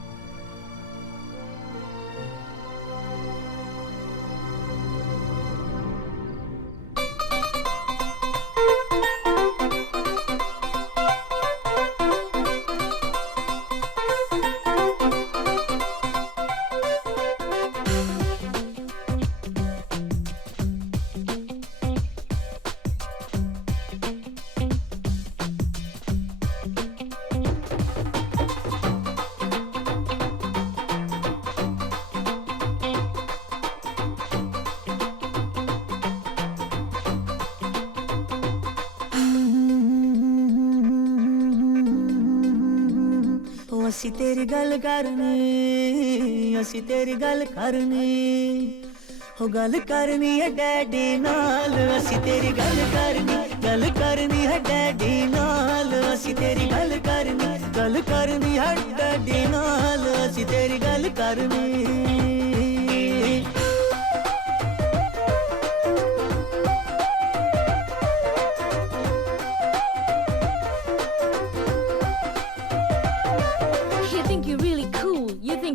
ਅਸੀਂ ਤੇਰੀ ਗੱਲ ਕਰਨੀ ਅਸੀਂ ਤੇਰੀ ਗੱਲ ਕਰਨੀ ਹੋ ਗੱਲ ਕਰਨੀ ਹੈ ਡੈਡੀ ਨਾਲ ਅਸੀਂ ਤੇਰੀ ਗੱਲ ਕਰਨੀ ਹੈ ਡੈਡੀ ਨਾਲ ਅਸੀਂ ਤੇਰੀ ਗੱਲ ਕਰਨੀ ਹੈ ਡੈਡੀ ਨਾਲ ਅਸੀਂ ਤੇਰੀ ਗੱਲ ਕਰਨੀ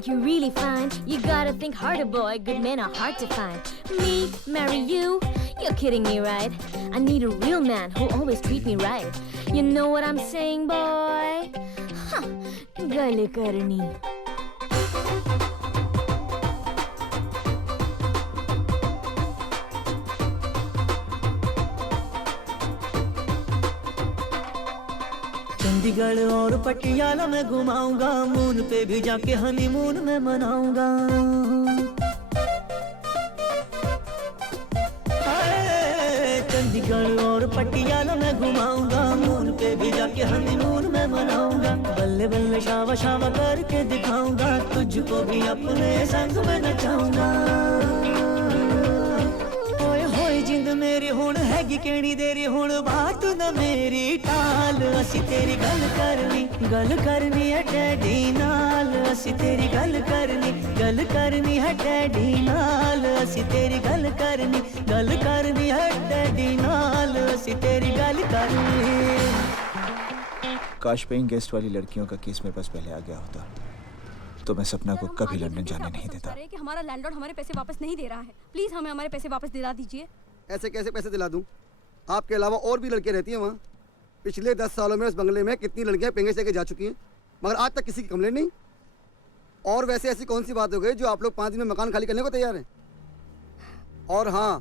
You're really fine. You gotta think harder, boy. Good men are hard to find. Me, marry you? You're kidding me, right? I need a real man who always treat me right. You know what I'm saying, boy? Huh. Gal karni. Chandigarh और पटियाला में घुमाऊंगा moon पे भी जाके honeymoon में मनाऊंगा चंडीगढ़ और पटियाला में घुमाऊंगा मून पे भी जाके हनीमून में मनाऊंगा बल्ले बल्ले शावा शावा करके दिखाऊंगा तुझको भी अपने संग में नचाऊंगा जिंद मेरी हुण हैगी केड़ी देरी हुण बात न मेरी टाल असी तेरी गल करनी है डैडी नाल असी तेरी गल करनी है डैडी नाल असी तेरी गल करनी है डैडी नाल असी तेरी गल करनी काश पेइंग गेस्ट वाली लड़कियों का केस मेरे पास पहले आ गया होता तो मैं सपना को कभी लंदन जाने नहीं देता। कि हमारा लैंडलॉर्ड हमारे पैसे वापस नहीं दे रहा है, प्लीज हमें हमारे पैसे वापस दिला दीजिए। ऐसे कैसे पैसे दिला दूं? आपके अलावा और भी लड़कियां रहती हैं वहाँ। पिछले 10 सालों में उस बंगले में कितनी लड़कियां पेंगे से जा चुकी हैं, मगर आज तक किसी की कंप्लेंट नहीं। और वैसे ऐसी कौन सी बात हो गई जो आप लोग 5 दिन में मकान खाली करने को तैयार हैं? और हाँ,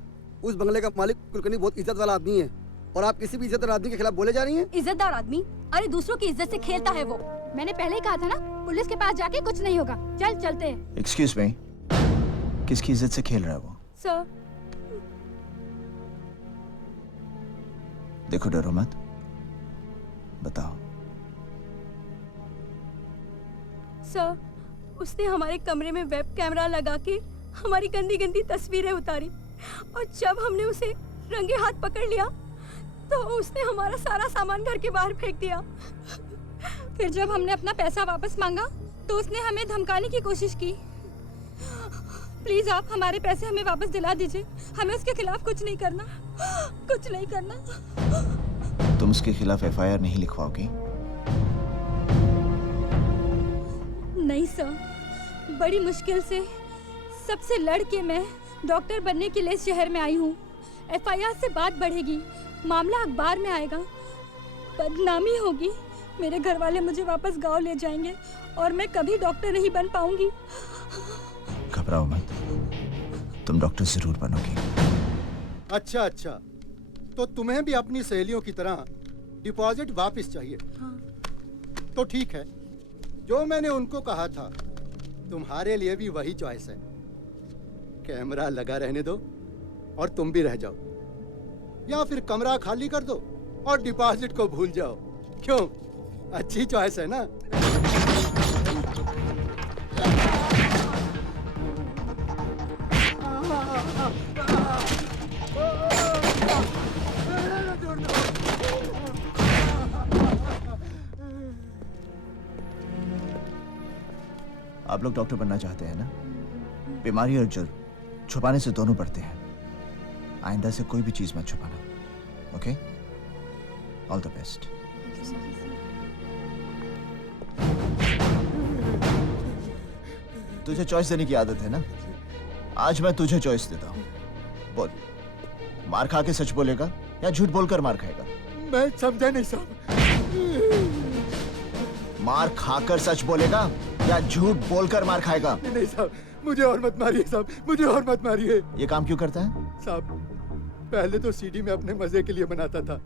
उस बंगले का मालिक कुलकर्णी बहुत इज्जत वाला आदमी है और आप किसी भी इज्जतदार आदमी के खिलाफ बोले जा रही हैं। इज्जतदार आदमी? अरे दूसरों की इज्जत से खेलता है वो। मैंने पहले ही कहा था ना, पुलिस के पास जाके कुछ नहीं होगा। चल चलते हैं। एक्सक्यूज मी, किसकी इज्जत से खेल रहा है वो? सर। देखो डरो मत, बताओ। सर, उसने हमारे कमरे में वेब कैमरा लगा के हमारी गंदी गंदी तस्वीरें उतारी और जब हमने उसे रंगे हाथ पकड़ लिया तो उसने हमारा सारा सामान घर के बाहर फेंक दिया। फिर जब हमने अपना पैसा वापस मांगा तो उसने हमें धमकाने की कोशिश की। प्लीज आप हमारे पैसे हमें वापस दिला दीजिए, हमें उसके खिलाफ कुछ नहीं करना, कुछ नहीं करना। तुम उसके खिलाफ एफआईआर नहीं लिखवाओगी? नहीं सर, बड़ी मुश्किल से सबसे लड़ के मैं डॉक्टर बनने के लिए शहर में आई हूँ। एफआईआर से बात बढ़ेगी, मामला अखबार में आएगा, बदनामी होगी, मेरे घर वाले मुझे वापस गांव ले जाएंगे और मैं कभी डॉक्टर नहीं बन पाऊंगी। घबराओ मत, तुम डॉक्टर जरूर बनोगी। अच्छा अच्छा, तो तुम्हें भी अपनी सहेलियों की तरह डिपॉजिट वापस चाहिए? हाँ। तो ठीक है, जो मैंने उनको कहा था तुम्हारे लिए भी वही चॉइस है। कैमरा लगा रहने दो और तुम भी रह जाओ, या फिर कमरा खाली कर दो और डिपॉजिट को भूल जाओ। क्यों? अच्छी चॉइस है ना? आप लोग डॉक्टर बनना चाहते हैं ना? बीमारी और जुर्म छुपाने से दोनों बढ़ते हैं। आइंदा से कोई भी चीज मत छुपाना। ओके? All the best. तुझे चॉइस देने की आदत है ना? आज मैं तुझे चॉइस देता हूँ। बोल, मार खा के सच बोलेगा या झूठ बोलकर मार खाएगा? मैं समझा नहीं साहब। मार खाकर सच बोलेगा या झूठ बोलकर मार खाएगा? नहीं साहब, मुझे और मत मारिए साहब, मुझे और मत मारिए। ये काम क्यों करता है? साहब, पहले तो सीडी में अपने मजे के लिए बनाता था,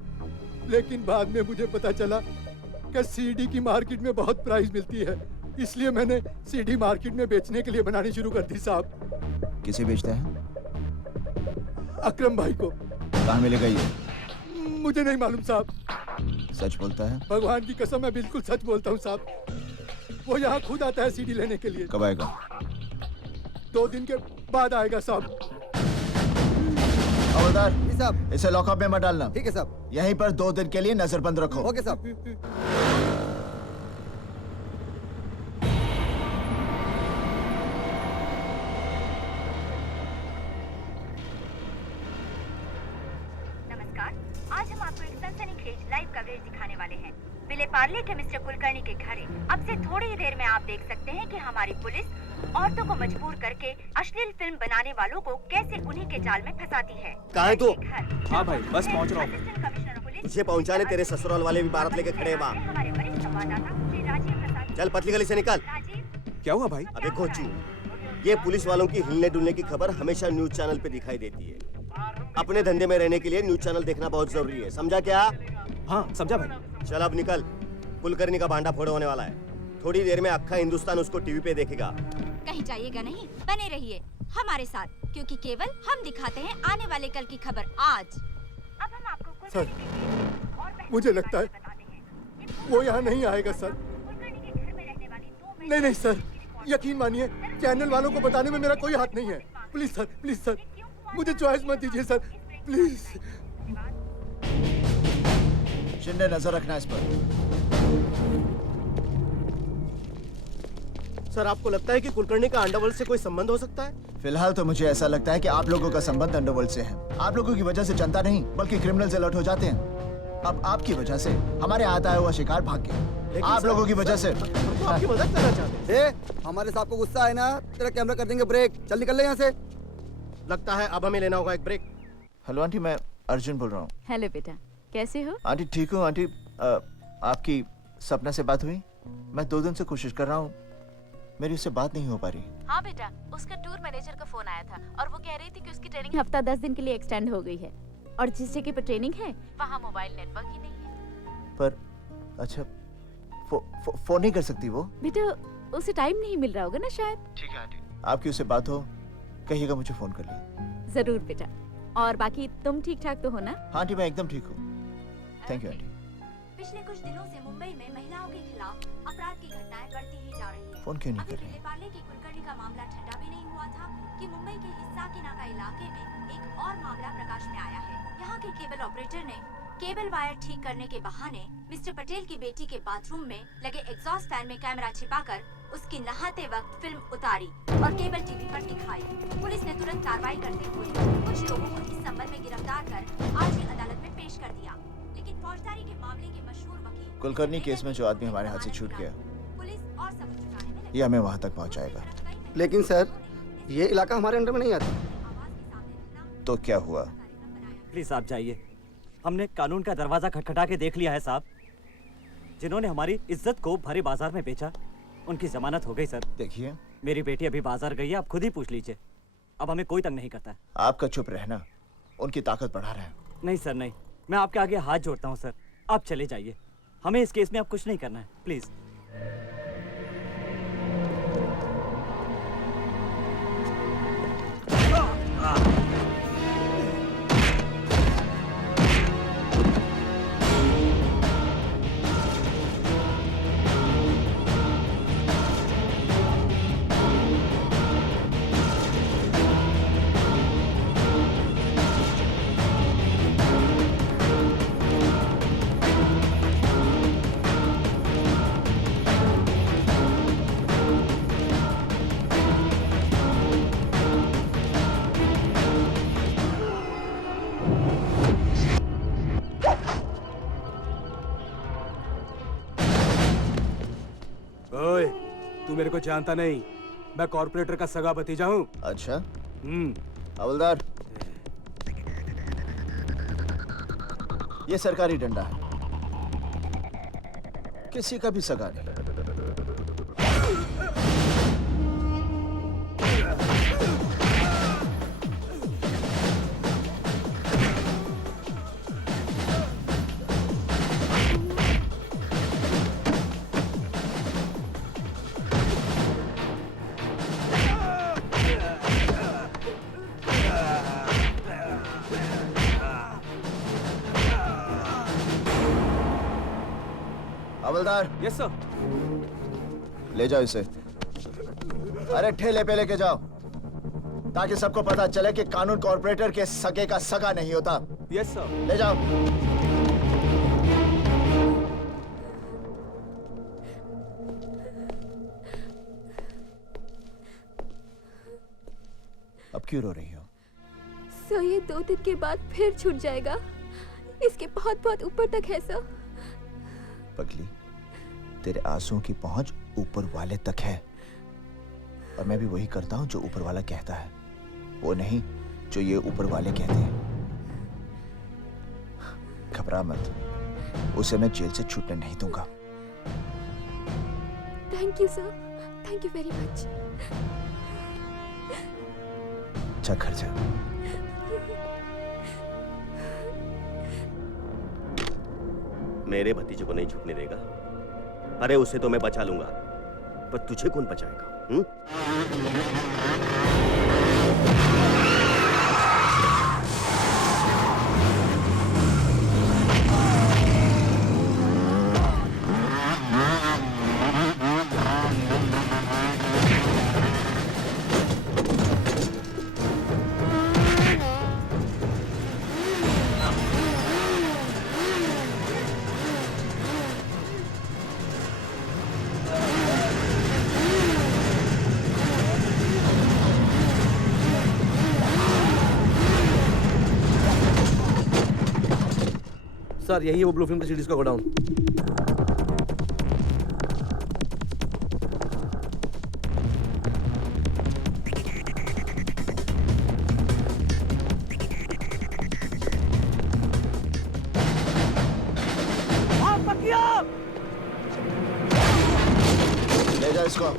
लेकिन बाद में मुझे पता चला कि सीडी की मार्केट में बहुत प्राइस मिलती है, इसलिए मैंने सीडी मार्केट में बेचने के लिए बनानी शुरू कर दी साहब। किसे बेचता है? अकरम भाई को। कहाँ मिलेगा ये? मुझे नहीं मालूम साहब। सच बोलता है? भगवान की कसम, मैं बिल्कुल सच बोलता हूँ साहब। वो यहाँ खुद आता है सीडी लेने के लिए। कब आएगा? 2 दिन के बाद आएगा साहब। हवलदार साहब, इसे लॉकअप में मत डालना। ठीक है साहब। यहीं पर 2 दिन के लिए नजरबंद रखो। ओके साहब। नमस्कार, आज हम आपको एक सनसनीखेज लाइव कवरेज दिखाने वाले हैं। विले पार्ले के मिस्टर कुलकर्णी के घर अब से थोड़ी ही देर में आप देख सकते हैं कि हमारी पुलिस औरतों को मजबूर करके अश्लील फिल्म बनाने वालों को कैसे उन्हीं के जाल में फंसाती है। कहाँ है तू? हाँ भाई, बस पहुंच रहा हूँ। तुझे पहुंचाने तेरे ससुराल वाले भी बारात लेके खड़े हैं वहाँ। हमारे वरिष्ठ संवाददाता श्री राजीव प्रसाद। चल पतली गली से निकल। क्या हुआ भाई? अबे कोचू, ये पुलिस वालों की हिलने डुलने की खबर हमेशा न्यूज चैनल पे दिखाई देती है। अपने धंधे में रहने के लिए न्यूज चैनल देखना बहुत जरूरी है, समझा क्या? हाँ समझा भाई। चल अब निकल, कुलकर्णी का भांडा फोड़ होने वाला है। थोड़ी देर में अक्खा हिंदुस्तान उसको टीवी पे देखेगा। कहीं जाइएगा नहीं, बने रहिए हमारे साथ, क्योंकि केवल हम दिखाते हैं आने वाले कल की खबर आज। अब हम आपको सर, मुझे लगता है वो यहाँ नहीं आएगा सर। नहीं नहीं सर, यकीन मानिए, चैनल वालों को बताने में मेरा कोई हाथ नहीं है। प्लीज सर, प्लीज सर, मुझे चॉइस मत दीजिए सर, प्लीज। शिंदे, नजर रखना इस पर। सर, आपको लगता है कि कुलकर्णी का अंडरवर्ल्ड से कोई संबंध हो सकता है? फिलहाल तो मुझे ऐसा लगता है कि आप लोगों का संबंध अंडरवर्ल्ड से है। आप लोगों की वजह से जनता नहीं बल्कि क्रिमिनल्स अलर्ट हो जाते हैं। अब आपकी वजह से हमारे हाथ आया हुआ शिकार भाग गया। आप लोगों की वजह से। तो आपकी मदद करना चाहते हैं। हमारे साहब को गुस्सा है ना, तेरा कैमरा कर देंगे ब्रेक। चल निकल ले यहाँ से। लगता है अब हमें लेना होगा एक ब्रेक। हेलो आंटी, मैं अर्जुन बोल रहा हूँ। हेलो बेटा, कैसे हो? आंटी ठीक हूँ। आंटी, आपकी सपना से बात हुई? मैं 2 दिन से कोशिश कर रहा हूँ, मेरी उससे बात नहीं हो पा रही। हाँ बेटा, उसका टूर मैनेजर का फोन आया था और वो कह रही थी कि उसकी ट्रेनिंग हफ्ता 10 दिन के लिए एक्सटेंड हो गई है और जिस जगह पर ट्रेनिंग है वहाँ मोबाइल नेटवर्क ही नहीं है। पर अच्छा, फोन नहीं कर सकती वो? बेटा, उसे टाइम नहीं मिल रहा होगा ना शायद। ठीक है आंटी, आपकी उससे बात हो, कहिएगा मुझे फोन कर ले। जरूर बेटा। और बाकी तुम ठीक ठाक तो हो ना? हाँ आंटी, मैं एकदम ठीक हूँ। Thank you aunty. पिछले कुछ दिनों से मुंबई में महिलाओं के खिलाफ अपराध की घटनाएं बढ़ती ही जा रही है। फोन क्यों नहीं कर रही? विले पार्ले की कुलकर्णी का मामला ठंडा भी नहीं हुआ था कि मुंबई के हिस्सा के नाका इलाके में एक और मामला प्रकाश में आया है। यहाँ के केबल ऑपरेटर ने केबल वायर ठीक करने के बहाने मिस्टर पटेल की बेटी के बाथरूम में लगे एग्जॉस्ट फैन में कैमरा छिपाकर उसकी नहाते वक्त फिल्म उतारी और केबल टीवी पर दिखाई। पुलिस ने तुरंत कार्रवाई करते हुए कुछ लोगों को इस संबंध में गिरफ्तार कर आज ही अदालत में पेश कर दिया। लेकिन फौजदारी के मामले के मशहूर वकील कुलकर्णी केस में जो आदमी हमारे हाथ से छूट गया, पुलिस और सबूत जुटाने में ये हमें वहाँ तक पहुँचाएगा। लेकिन सर, ये इलाका हमारे अंडर में नहीं आता। तो क्या हुआ? प्लीज आप जाइए, हमने कानून का दरवाजा खटखटा के देख लिया है साहब। जिन्होंने हमारी इज्जत को भरे बाजार में बेचा, उनकी जमानत हो गई सर। देखिए, मेरी बेटी अभी बाजार गई है, आप खुद ही पूछ लीजिए। अब हमें कोई तंग नहीं करता है। आपका चुप रहना उनकी ताकत बढ़ा रहा है। नहीं सर, नहीं, मैं आपके आगे हाथ जोड़ता हूँ सर, आप चले जाइए। हमें इस केस में अब कुछ नहीं करना है, प्लीज। मेरे को जानता नहीं, मैं कॉर्पोरेटर का सगा भतीजा हूँ। अच्छा। हवलदार, ये सरकारी डंडा है, किसी का भी सगा नहीं। हवलदार। Yes sir. ले जाओ इसे। अरे ठेले पे लेके जाओ, ताकि सबको पता चले कि कानून कॉर्पोरेटर के सगे का सगा नहीं होता। Yes sir. ले जाओ। अब क्यों रो रही हो? सर ये 2 दिन के बाद फिर छूट जाएगा, इसके बहुत बहुत ऊपर तक है सर। पगली, तेरे आंसुओं की पहुंच ऊपर वाले तक है, और मैं भी वही करता हूं जो ऊपर वाला कहता है, वो नहीं जो ये ऊपर वाले कहते हैं। घबरा मत, उसे मैं जेल से छूटने नहीं दूंगा। Thank you sir, thank you very much. अच्छा घर जा। मेरे भतीजे को नहीं छूटने देगा। अरे उसे तो मैं बचा लूंगा, पर तुझे कौन बचाएगा? सर यही है वो ब्लू फिल्म की सीरीज का गोडाउन। ले जा इसको।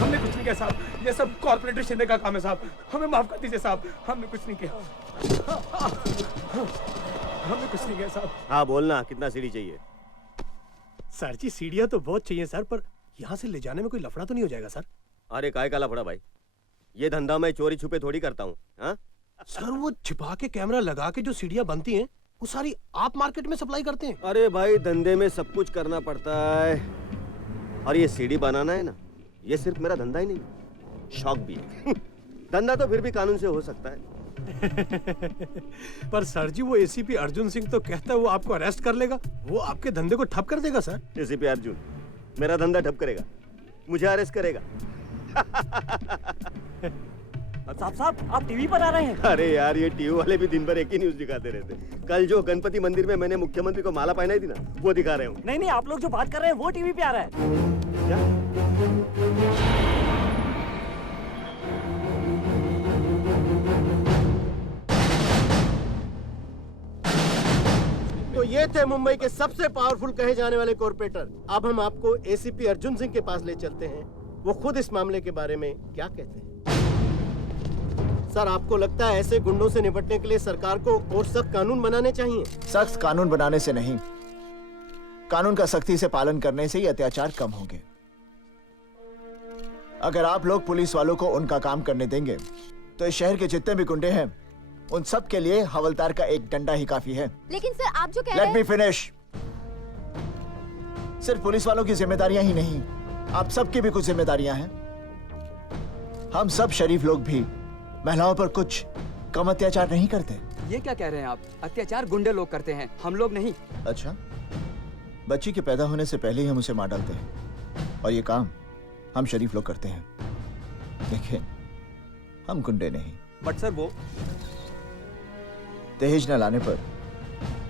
हमने कुछ नहीं किया साहब, ये सब कॉर्पोरेटर शिंदे का काम है साहब, हमें माफ कर दीजिए साहब, हमने कुछ नहीं किया। हमने कुछ नहीं किया साहब। हाँ बोलना, कितना सीढ़ी चाहिए? सर जी सीढ़ियाँ तो बहुत चाहिए सर, पर यहाँ से ले जाने में कोई लफड़ा तो नहीं हो जाएगा सर? अरे काय का लफड़ा भाई, ये धंधा मैं चोरी छुपे थोड़ी करता हूँ। हाँ सर वो छिपा के कैमरा लगा के जो सीढ़ियाँ बनती हैं वो सारी आप मार्केट में सप्लाई करते हैं? अरे भाई धंधे में सब कुछ करना पड़ता है, और ये सीढ़ी बनाना है ना, ये सिर्फ मेरा धंधा ही नहीं, शौक भी है। धंधा तो फिर भी कानून से हो सकता है। पर सर जी वो एसीपी अर्जुन सिंह तो कहता है वो आपको अरेस्ट कर लेगा, वो आपके धंधे को ठप कर देगा सर। एसीपी अर्जुन मेरा धंधा ठप करेगा, मुझे अरेस्ट करेगा। साहब आप टीवी पर आ रहे हैं? अरे यार ये टीवी वाले भी दिन भर एक ही न्यूज दिखाते रहते। कल जो गणपति मंदिर में मैंने मुख्यमंत्री को माला पहनाई थी ना, वो दिखा रहे हूँ। नहीं आप लोग जो बात कर रहे हैं वो टीवी पे आ रहा है। क्या? तो ये थे मुंबई के सबसे पावरफुल कहे जाने वाले कॉर्पोरेटर। अब हम आपको एसीपी अर्जुन सिंह के पास ले चलते हैं, वो खुद इस मामले के बारे में क्या कहते हैं। सर आपको लगता है ऐसे गुंडों से निपटने के लिए सरकार को और सख्त कानून बनाने चाहिए? सख्त कानून बनाने से नहीं, कानून का सख्ती से पालन करने से ही अत्याचार कम होंगे। अगर आप लोग पुलिस वालों को उनका काम करने देंगे तो इस शहर के जितने भी गुंडे हैं उन सब के लिए हवलदार का एक डंडा ही काफी है। लेकिन सर आप जो कह रहे हैं। Let me finish. सिर्फ पुलिस वालों की जिम्मेदारियां ही नहीं, आप सबकी भी कुछ जिम्मेदारियां हैं। हम सब शरीफ लोग भी महिलाओं पर कुछ कम अत्याचार नहीं करते। ये क्या कह रहे हैं आप? अत्याचार गुंडे लोग करते हैं, हम लोग नहीं। अच्छा, बच्ची के पैदा होने से पहले ही हम उसे मार डालते हैं, और ये काम हम शरीफ लोग करते हैं, लेकिन हम गुंडे नहीं। बट सर वो दहेज न लाने पर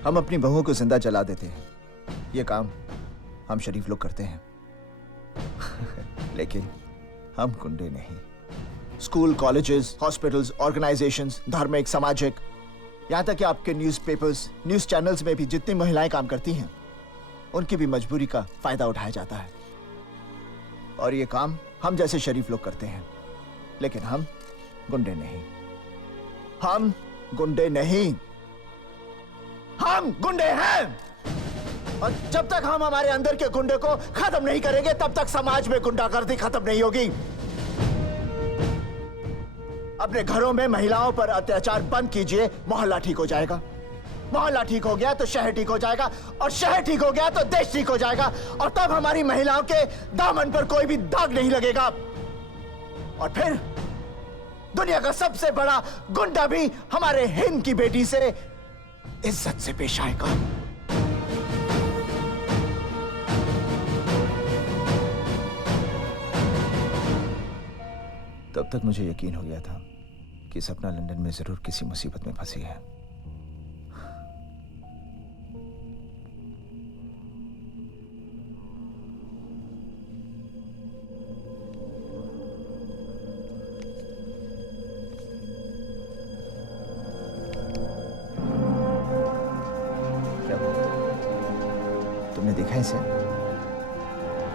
हम अपनी बहुओं को जिंदा जला देते हैं। ये काम हम शरीफ लोग करते हैं लेकिन हम गुंडे नहीं। स्कूल, कॉलेजेस, हॉस्पिटल्स, ऑर्गेनाइजेशंस, धार्मिक, सामाजिक, यहां तक कि आपके न्यूज़पेपर्स, न्यूज़ चैनल्स में भी जितनी महिलाएं काम करती हैं, उनकी भी मजबूरी का फायदा उठाया जाता है। और ये काम हम जैसे शरीफ लोग करते हैं, लेकिन हम गुंडे नहीं। हम गुंडे नहीं, हम गुंडे हैं। और जब तक हम हमारे अंदर के गुंडे को खत्म नहीं करेंगे, तब तक समाज में गुंडागर्दी खत्म नहीं होगी। अपने घरों में महिलाओं पर अत्याचार बंद कीजिए, मोहल्ला ठीक हो जाएगा। मोहल्ला ठीक हो गया तो शहर ठीक हो जाएगा, और शहर ठीक हो गया तो देश ठीक हो जाएगा। और तब हमारी महिलाओं के दामन पर कोई भी दाग नहीं लगेगा। और फिर दुनिया का सबसे बड़ा गुंडा भी हमारे हिंद की बेटी से इज्जत से पेश आएगा। तब तक मुझे यकीन हो गया था कि सपना लंदन में जरूर किसी मुसीबत में फंसी है। क्या हुआ? तुमने देखा इसे?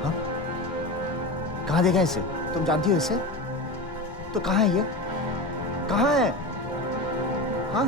हाँ? कहाँ देखा इसे? तुम जानती हो इसे? तो कहाँ है ये? कहाँ है? हाँ?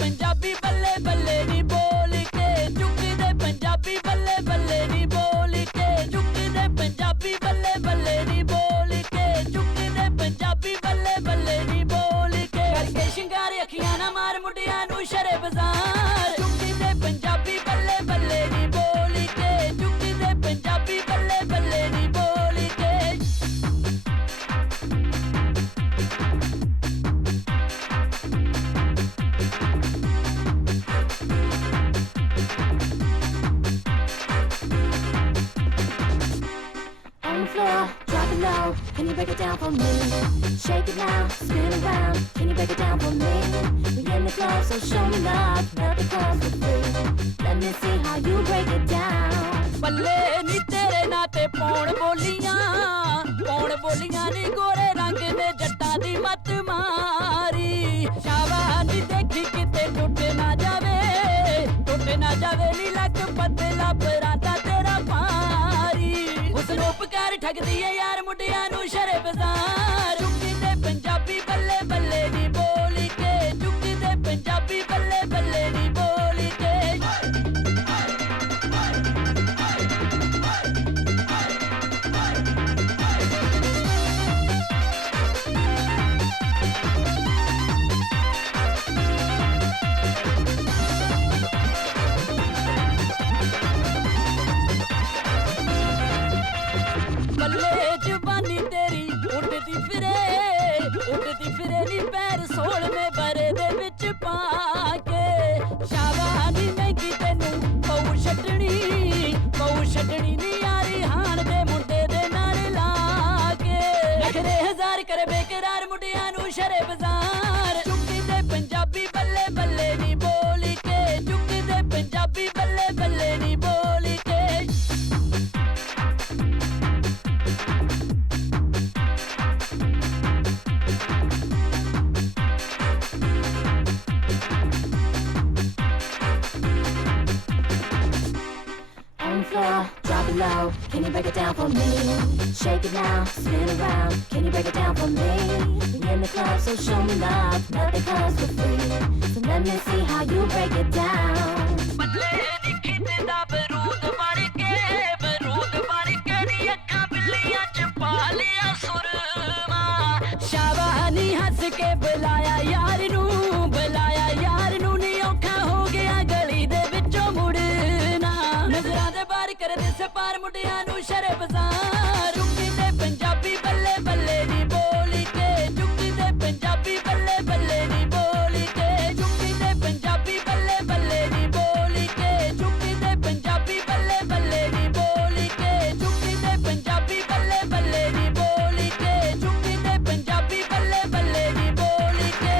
पंजाबी बल्ले बल्ले नी बोल के चुकी दे पंजाबी बल्ले बल्ले नी बोल के चुकी दे पंजाबी बल्ले बल्ले नी बोल के चुकी दे पंजाबी बल्ले बल्ले नी बोल के करके शिंगार अखियां ना मार मुंडियां नु शरे बाजार चुकी दे पंजाबी बल्ले बल्ले नी बोल के चुकी दे पंजाबी बल्ले बल्ले नी बोल के Drop it low, can you break it down for me? Shake it now, spin around, can you break it down for me? We in the club, so show me love, nothing comes for free. Let me see how you break it down. ਬੱਲੇ ਨੀ ਤੇਰੇ ਨਾਂ ਤੇ ਪੌਣ ਬੋਲੀਆਂ ਨੀ ਗੋਰੇ ਰੰਗ ਨੇ ਜੱਟਾਂ ਦੀ ਮੱਤ ਮਾਰੀ शाबानी देखी किते टूट ना जावे नी लक पतला पराता तेरा पारी हुस्न उपकार ठग दिए यार मुंडिया नू शरे बाजार चुक्की ते पंजाबी बल्ले बल्ले नी बोली के चुक्की ते पंजाबी बल्ले बल्ले नी बोली के बल्ले जुबानी तेरी उड़ती फिरे नी पैर सोल में बरे दे विच पाके शाबानी महंगी तेनू पऊ छटनी नी यारी हान दे मुंडे दे नाल लाके नखरे हजार करे बेकरार मुंडिया नू शरे बाजार चुक्की दे पंजाबी बल्ले बल्ले नी बोली के चुक्की दे पंजाबी बल्ले बल्ले नी बोली के Drop it low, can you break it down for me? Shake it now, spin around, can you break it down for me? You're in the club, so show me love, nothing comes for free. So let me see how you break it down. बदले दिखी ते दा बरूद बन के नी अक्खां बिल्लियां च पा लिया सुरमा शाबानी हंस के बुलाया यार नू नी औखा हो गया गली दे विचों मुड़ना नजरां दे बार कर दे सपार मुंडिया नू शरे बाजार चुक्की ते पंजाबी बल्ले बल्ले नी बोली के चुक्की ते पंजाबी बल्ले बल्ले नी बोली के चुक्की ते पंजाबी बल्ले बल्ले नी बोली के चुक्की ते पंजाबी बल्ले बल्ले नी बोली के चुक्की ते पंजाबी बल्ले बल्ले नी बोली के चुक्की ते पंजाबी बल्ले बल्ले नी बोली के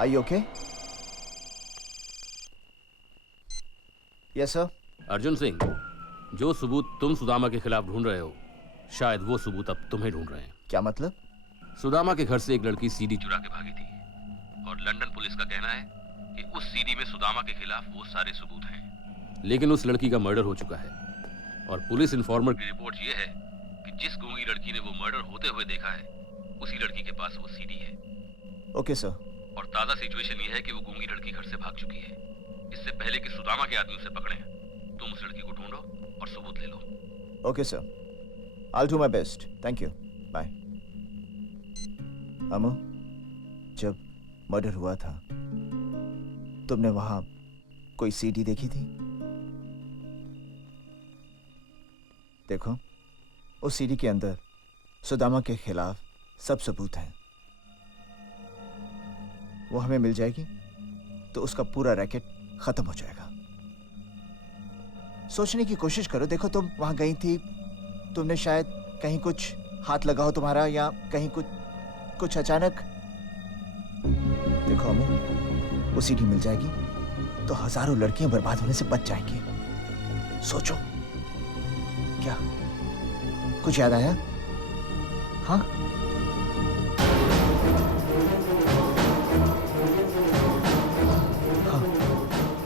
Are you okay? Yes, sir. Arjun Singh, जो सबूत तुम सुदामा के खिलाफ ढूंढ रहे हो, शायद वो सबूत अब तुम्हें ढूंढ रहे हैं। क्या मतलब? सुदामा के घर से एक लड़की सीडी चुरा के भागी थी और लंदन पुलिस का कहना है कि उस सीडी में सुदामा के खिलाफ वो सारे सबूत हैं। लेकिन उस लड़की का मर्डर हो चुका है और पुलिस इन्फॉर्मर की रिपोर्ट ये है कि जिस गूंगी लड़की ने वो मर्डर होते हुए देखा है, उसी लड़की के पास वो सीडी है। Okay sir. और ताजा सिचुएशन ये है कि वो गूंगी लड़की घर से भाग चुकी है। इससे पहले कि सुदामा के आदमी उसे पकड़े, तुम उस लड़की को ढूंढो और सबूत ले लो। Okay sir, I'll do my best. Thank you. Bye. Amo, जब मर्डर हुआ था, तुमने वहां कोई सीडी देखी थी? देखो, उस सीडी के अंदर सुदामा के खिलाफ सब सबूत हैं। वो हमें मिल जाएगी तो उसका पूरा रैकेट खत्म हो जाएगा। सोचने की कोशिश करो। देखो, तुम वहां गई थी, तुमने शायद कहीं कुछ हाथ लगा हो तुम्हारा, या कहीं कुछ अचानक। देखो अमू, वो सीडी मिल जाएगी तो हजारों लड़कियां बर्बाद होने से बच जाएंगी। सोचो, क्या कुछ याद आया? हाँ,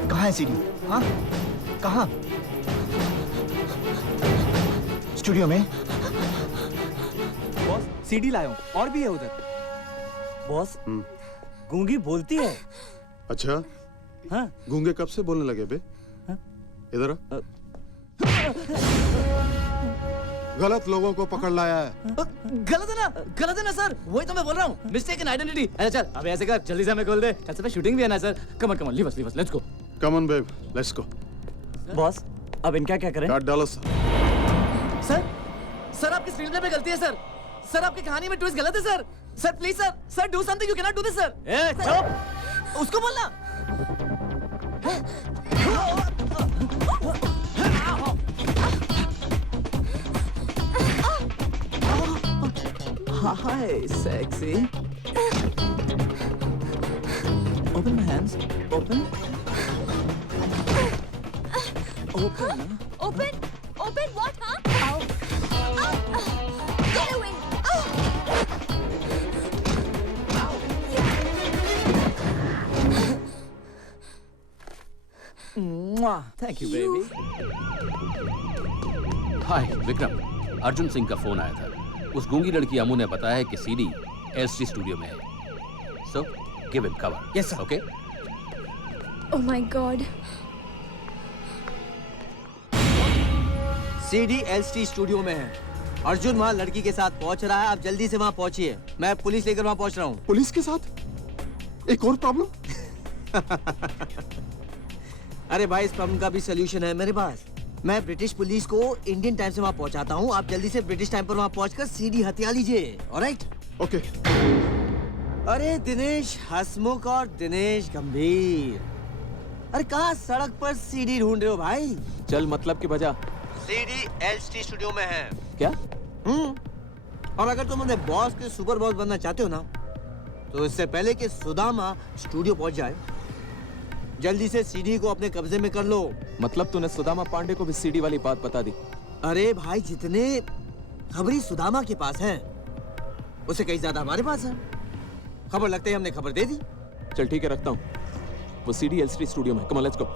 कहाँ है सीडी? हाँ, कहाँ? स्टूडियो में। बॉस, सीडी लाया हूँ, और भी है उधर। बॉस, गूंगी बोलती है। अच्छा? हाँ। गूंगे कब से बोलने लगे बे? हाँ? इधर आ। गलत लोगों को पकड़ लाया है। गलत है ना सर, वही तो मैं बोल रहा हूँ, मिस्टेक इन आइडेंटिटी। अरे चल अब ऐसे कर, जल्दी से हमें खोल दे, कल से शूटिंग भी है ना sir. Come on leave us let's go. Come on babe, let's go. Boss अब इनका क्या करें? काट डालो सर। सर आपकी स्क्रीन प्ले में गलती है सर। सर आपकी कहानी में ट्विस्ट गलत है sir. Sir please sir do something, you cannot do this दिस सर। ए चुप, उसको बोलना। Hi, sexy. Open my hands. Open. Open. Open what, huh? Get away! Thank you, baby. हाय विक्रम, अर्जुन सिंह का फोन आया था। उस गूंगी लड़की अमू ने बताया है कि सीडी एलसी स्टूडियो में है। So give him cover. Yes sir. Okay. Oh my God. CD LC studio में है। अर्जुन वहाँ लड़की के साथ पहुँच रहा है, आप जल्दी से वहाँ पहुँचिए। मैं पुलिस लेकर वहाँ पहुँच रहा हूँ। पुलिस के साथ? एक और प्रॉब्लम? अरे भाई, इस प्रॉब्लम का भी सोल्यूशन है मेरे पास। मैं ब्रिटिश पुलिस को इंडियन टाइम से वहाँ पहुँचाता हूँ। आप जल्दी से ब्रिटिश टाइम पर वहाँ पहुँचकर सीडी हथिया लीजिए। ऑलराइट? ओके। अरे दिनेश हसमुख और दिनेश गंभीर, अरे कहाँ सड़क पर सीडी ढूंढ रहे हो भाई? चल मतलब की बजा। सीडी एलसी स्टूडियो में है। क्या? और अगर तुम अपने बॉस के सुपर बॉस बनना चाहते हो ना, तो इससे पहले कि सुदामा स्टूडियो पहुंच जाए, जल्दी से सीडी को अपने कब्जे में कर लो। मतलब तूने सुदामा पांडे को भी सीडी वाली बात बता दी? अरे भाई, जितने खबरी सुदामा के पास हैं, उससे कहीं ज्यादा हमारे पास है। खबर लगते ही हमने खबर दे दी। चल ठीक है, रखता हूँ। वो सीडी एलसी स्टूडियो में। Come on let's go.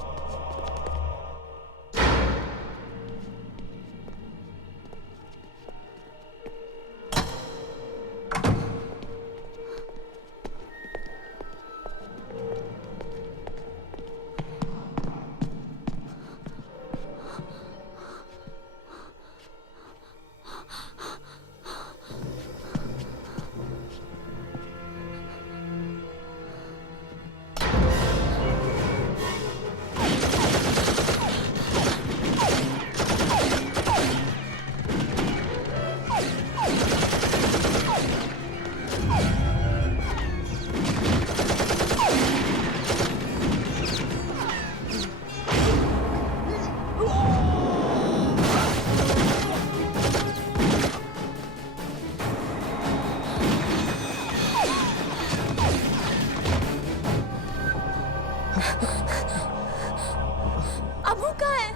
Abu कहाँ है?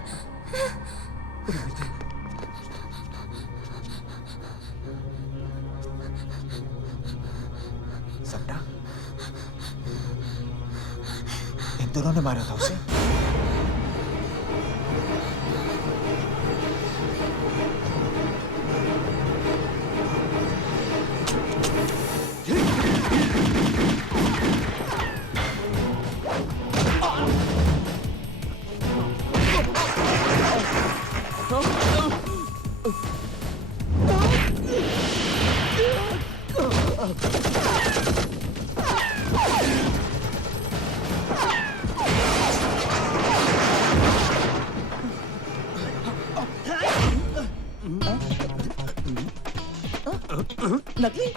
सपना, इन दोनों ने मारा था उसे। नकली?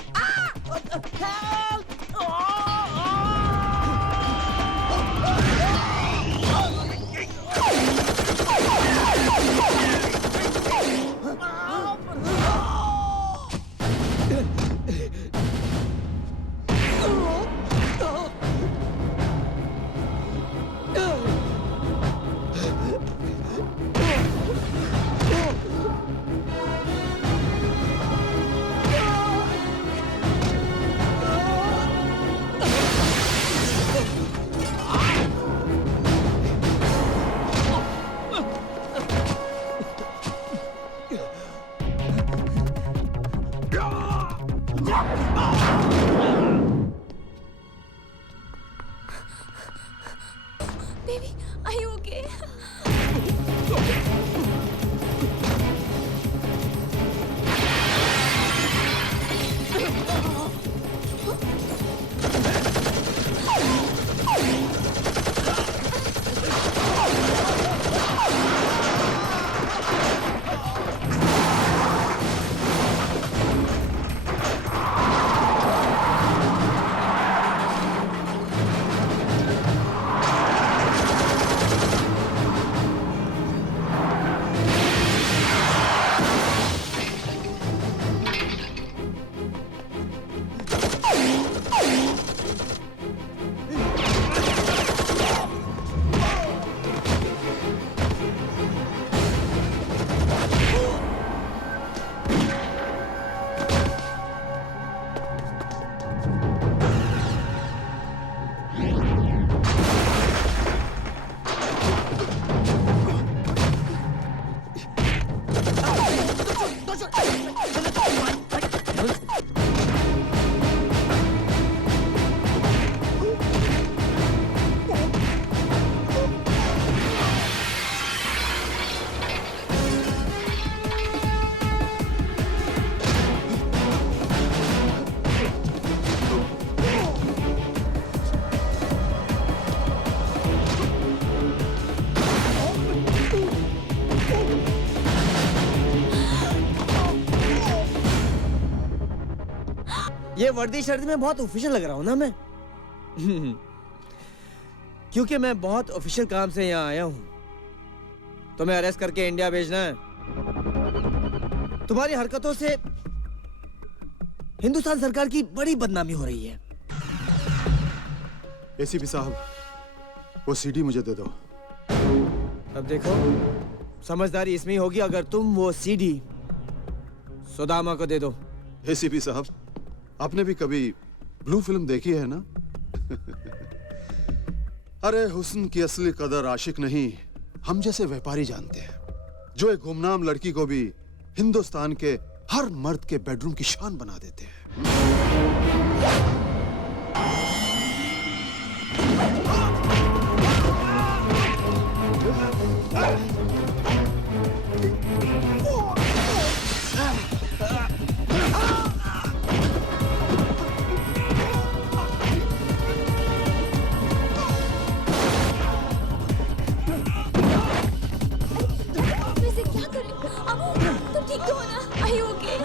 ये वर्दी शर्दी में बहुत ऑफिशियल लग रहा हूँ ना मैं? क्योंकि मैं बहुत ऑफिशियल काम से यहाँ आया हूँ। तुम्हें अरेस्ट करके इंडिया भेजना है। तुम्हारी हरकतों से हिंदुस्तान सरकार की बड़ी बदनामी हो रही है। एसीपी साहब, वो सीडी मुझे दे दो। अब देखो, समझदारी इसमें ही होगी अगर तुम वो सीडी सुदामा को दे दो। एसीपी साहब, आपने भी कभी ब्लू फिल्म देखी है ना? अरे हुस्न की असली कदर आशिक नहीं, हम जैसे व्यापारी जानते हैं, जो एक गुमनाम लड़की को भी हिंदुस्तान के हर मर्द के बेडरूम की शान बना देते हैं। वैसे क्या कर रही हो? अबू, तुम ठीक तो हो ना? Are you okay?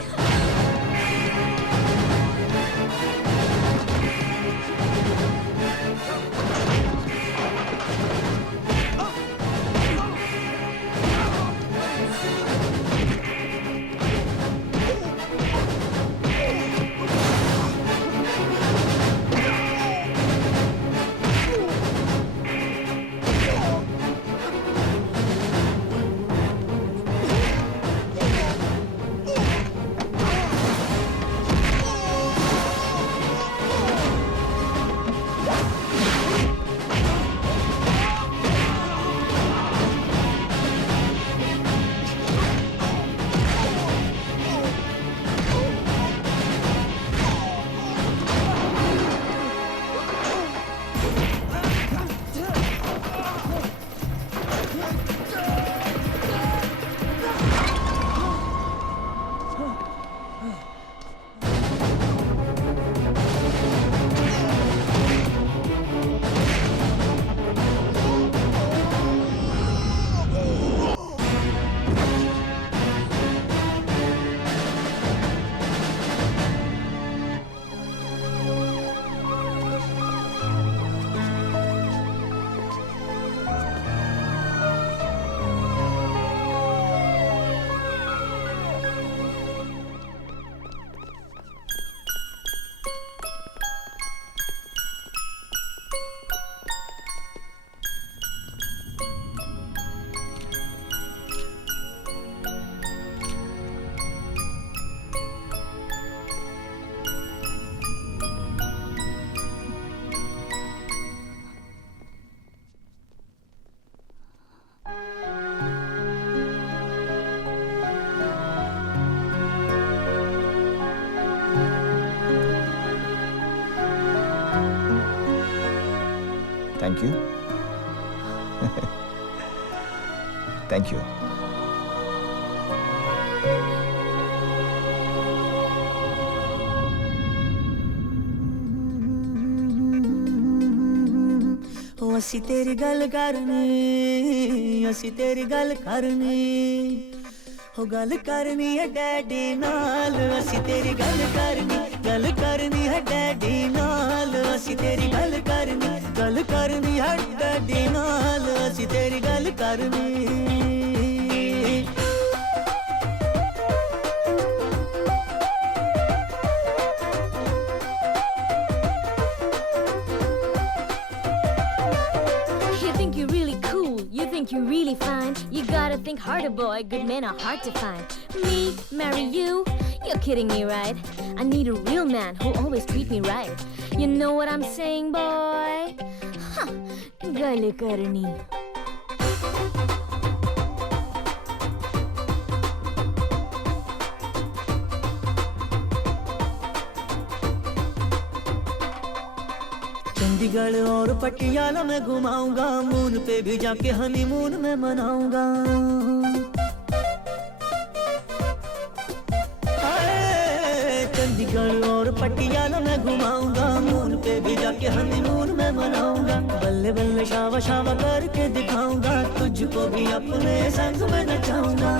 Thank you. Thank you. ਅਸੀਂ ਤੇਰੀ ਗੱਲ ਕਰਨੀ, ਅਸੀਂ ਤੇਰੀ ਗੱਲ ਕਰਨੀ, ਹੋ ਗੱਲ ਕਰਨੀ ਹੈ ਡੈਡੀ ਨਾਲ, ਅਸੀਂ ਤੇਰੀ ਗੱਲ ਕਰਨੀ ਹੈ ਡੈਡੀ ਨਾਲ, ਅਸੀਂ ਤੇਰੀ ਗੱਲ ਕਰਨੀ ਹੈ ਡੈਡੀ ਨਾਲ, ਅਸੀਂ ਤੇਰੀ ਗੱਲ ਕਰਨੀ। You're really fine. You gotta think harder, boy. Good men are hard to find. Me, marry you? You're kidding me, right? I need a real man who'll always treat me right. You know what I'm saying, boy? Huh. Gal karni. Chandigarh और पटियाला में घुमाऊंगा, moon पे भी जाके honeymoon में मनाऊंगा। चंडीगढ़ और पटियाला में घुमाऊंगा, मून पे भी जाके हनीमून में मनाऊंगा। बल्ले बल्ले शावा शावा करके दिखाऊंगा, तुझको भी अपने संग में नचाऊंगा।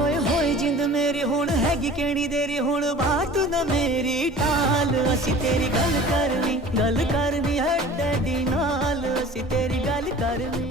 ओए होए जिंद मेरी देरी हुण हैगी केड़ी देरी हुण बात न मेरी टाल असी तेरी गल करनी है डैडी नाल असी तेरी गल करनी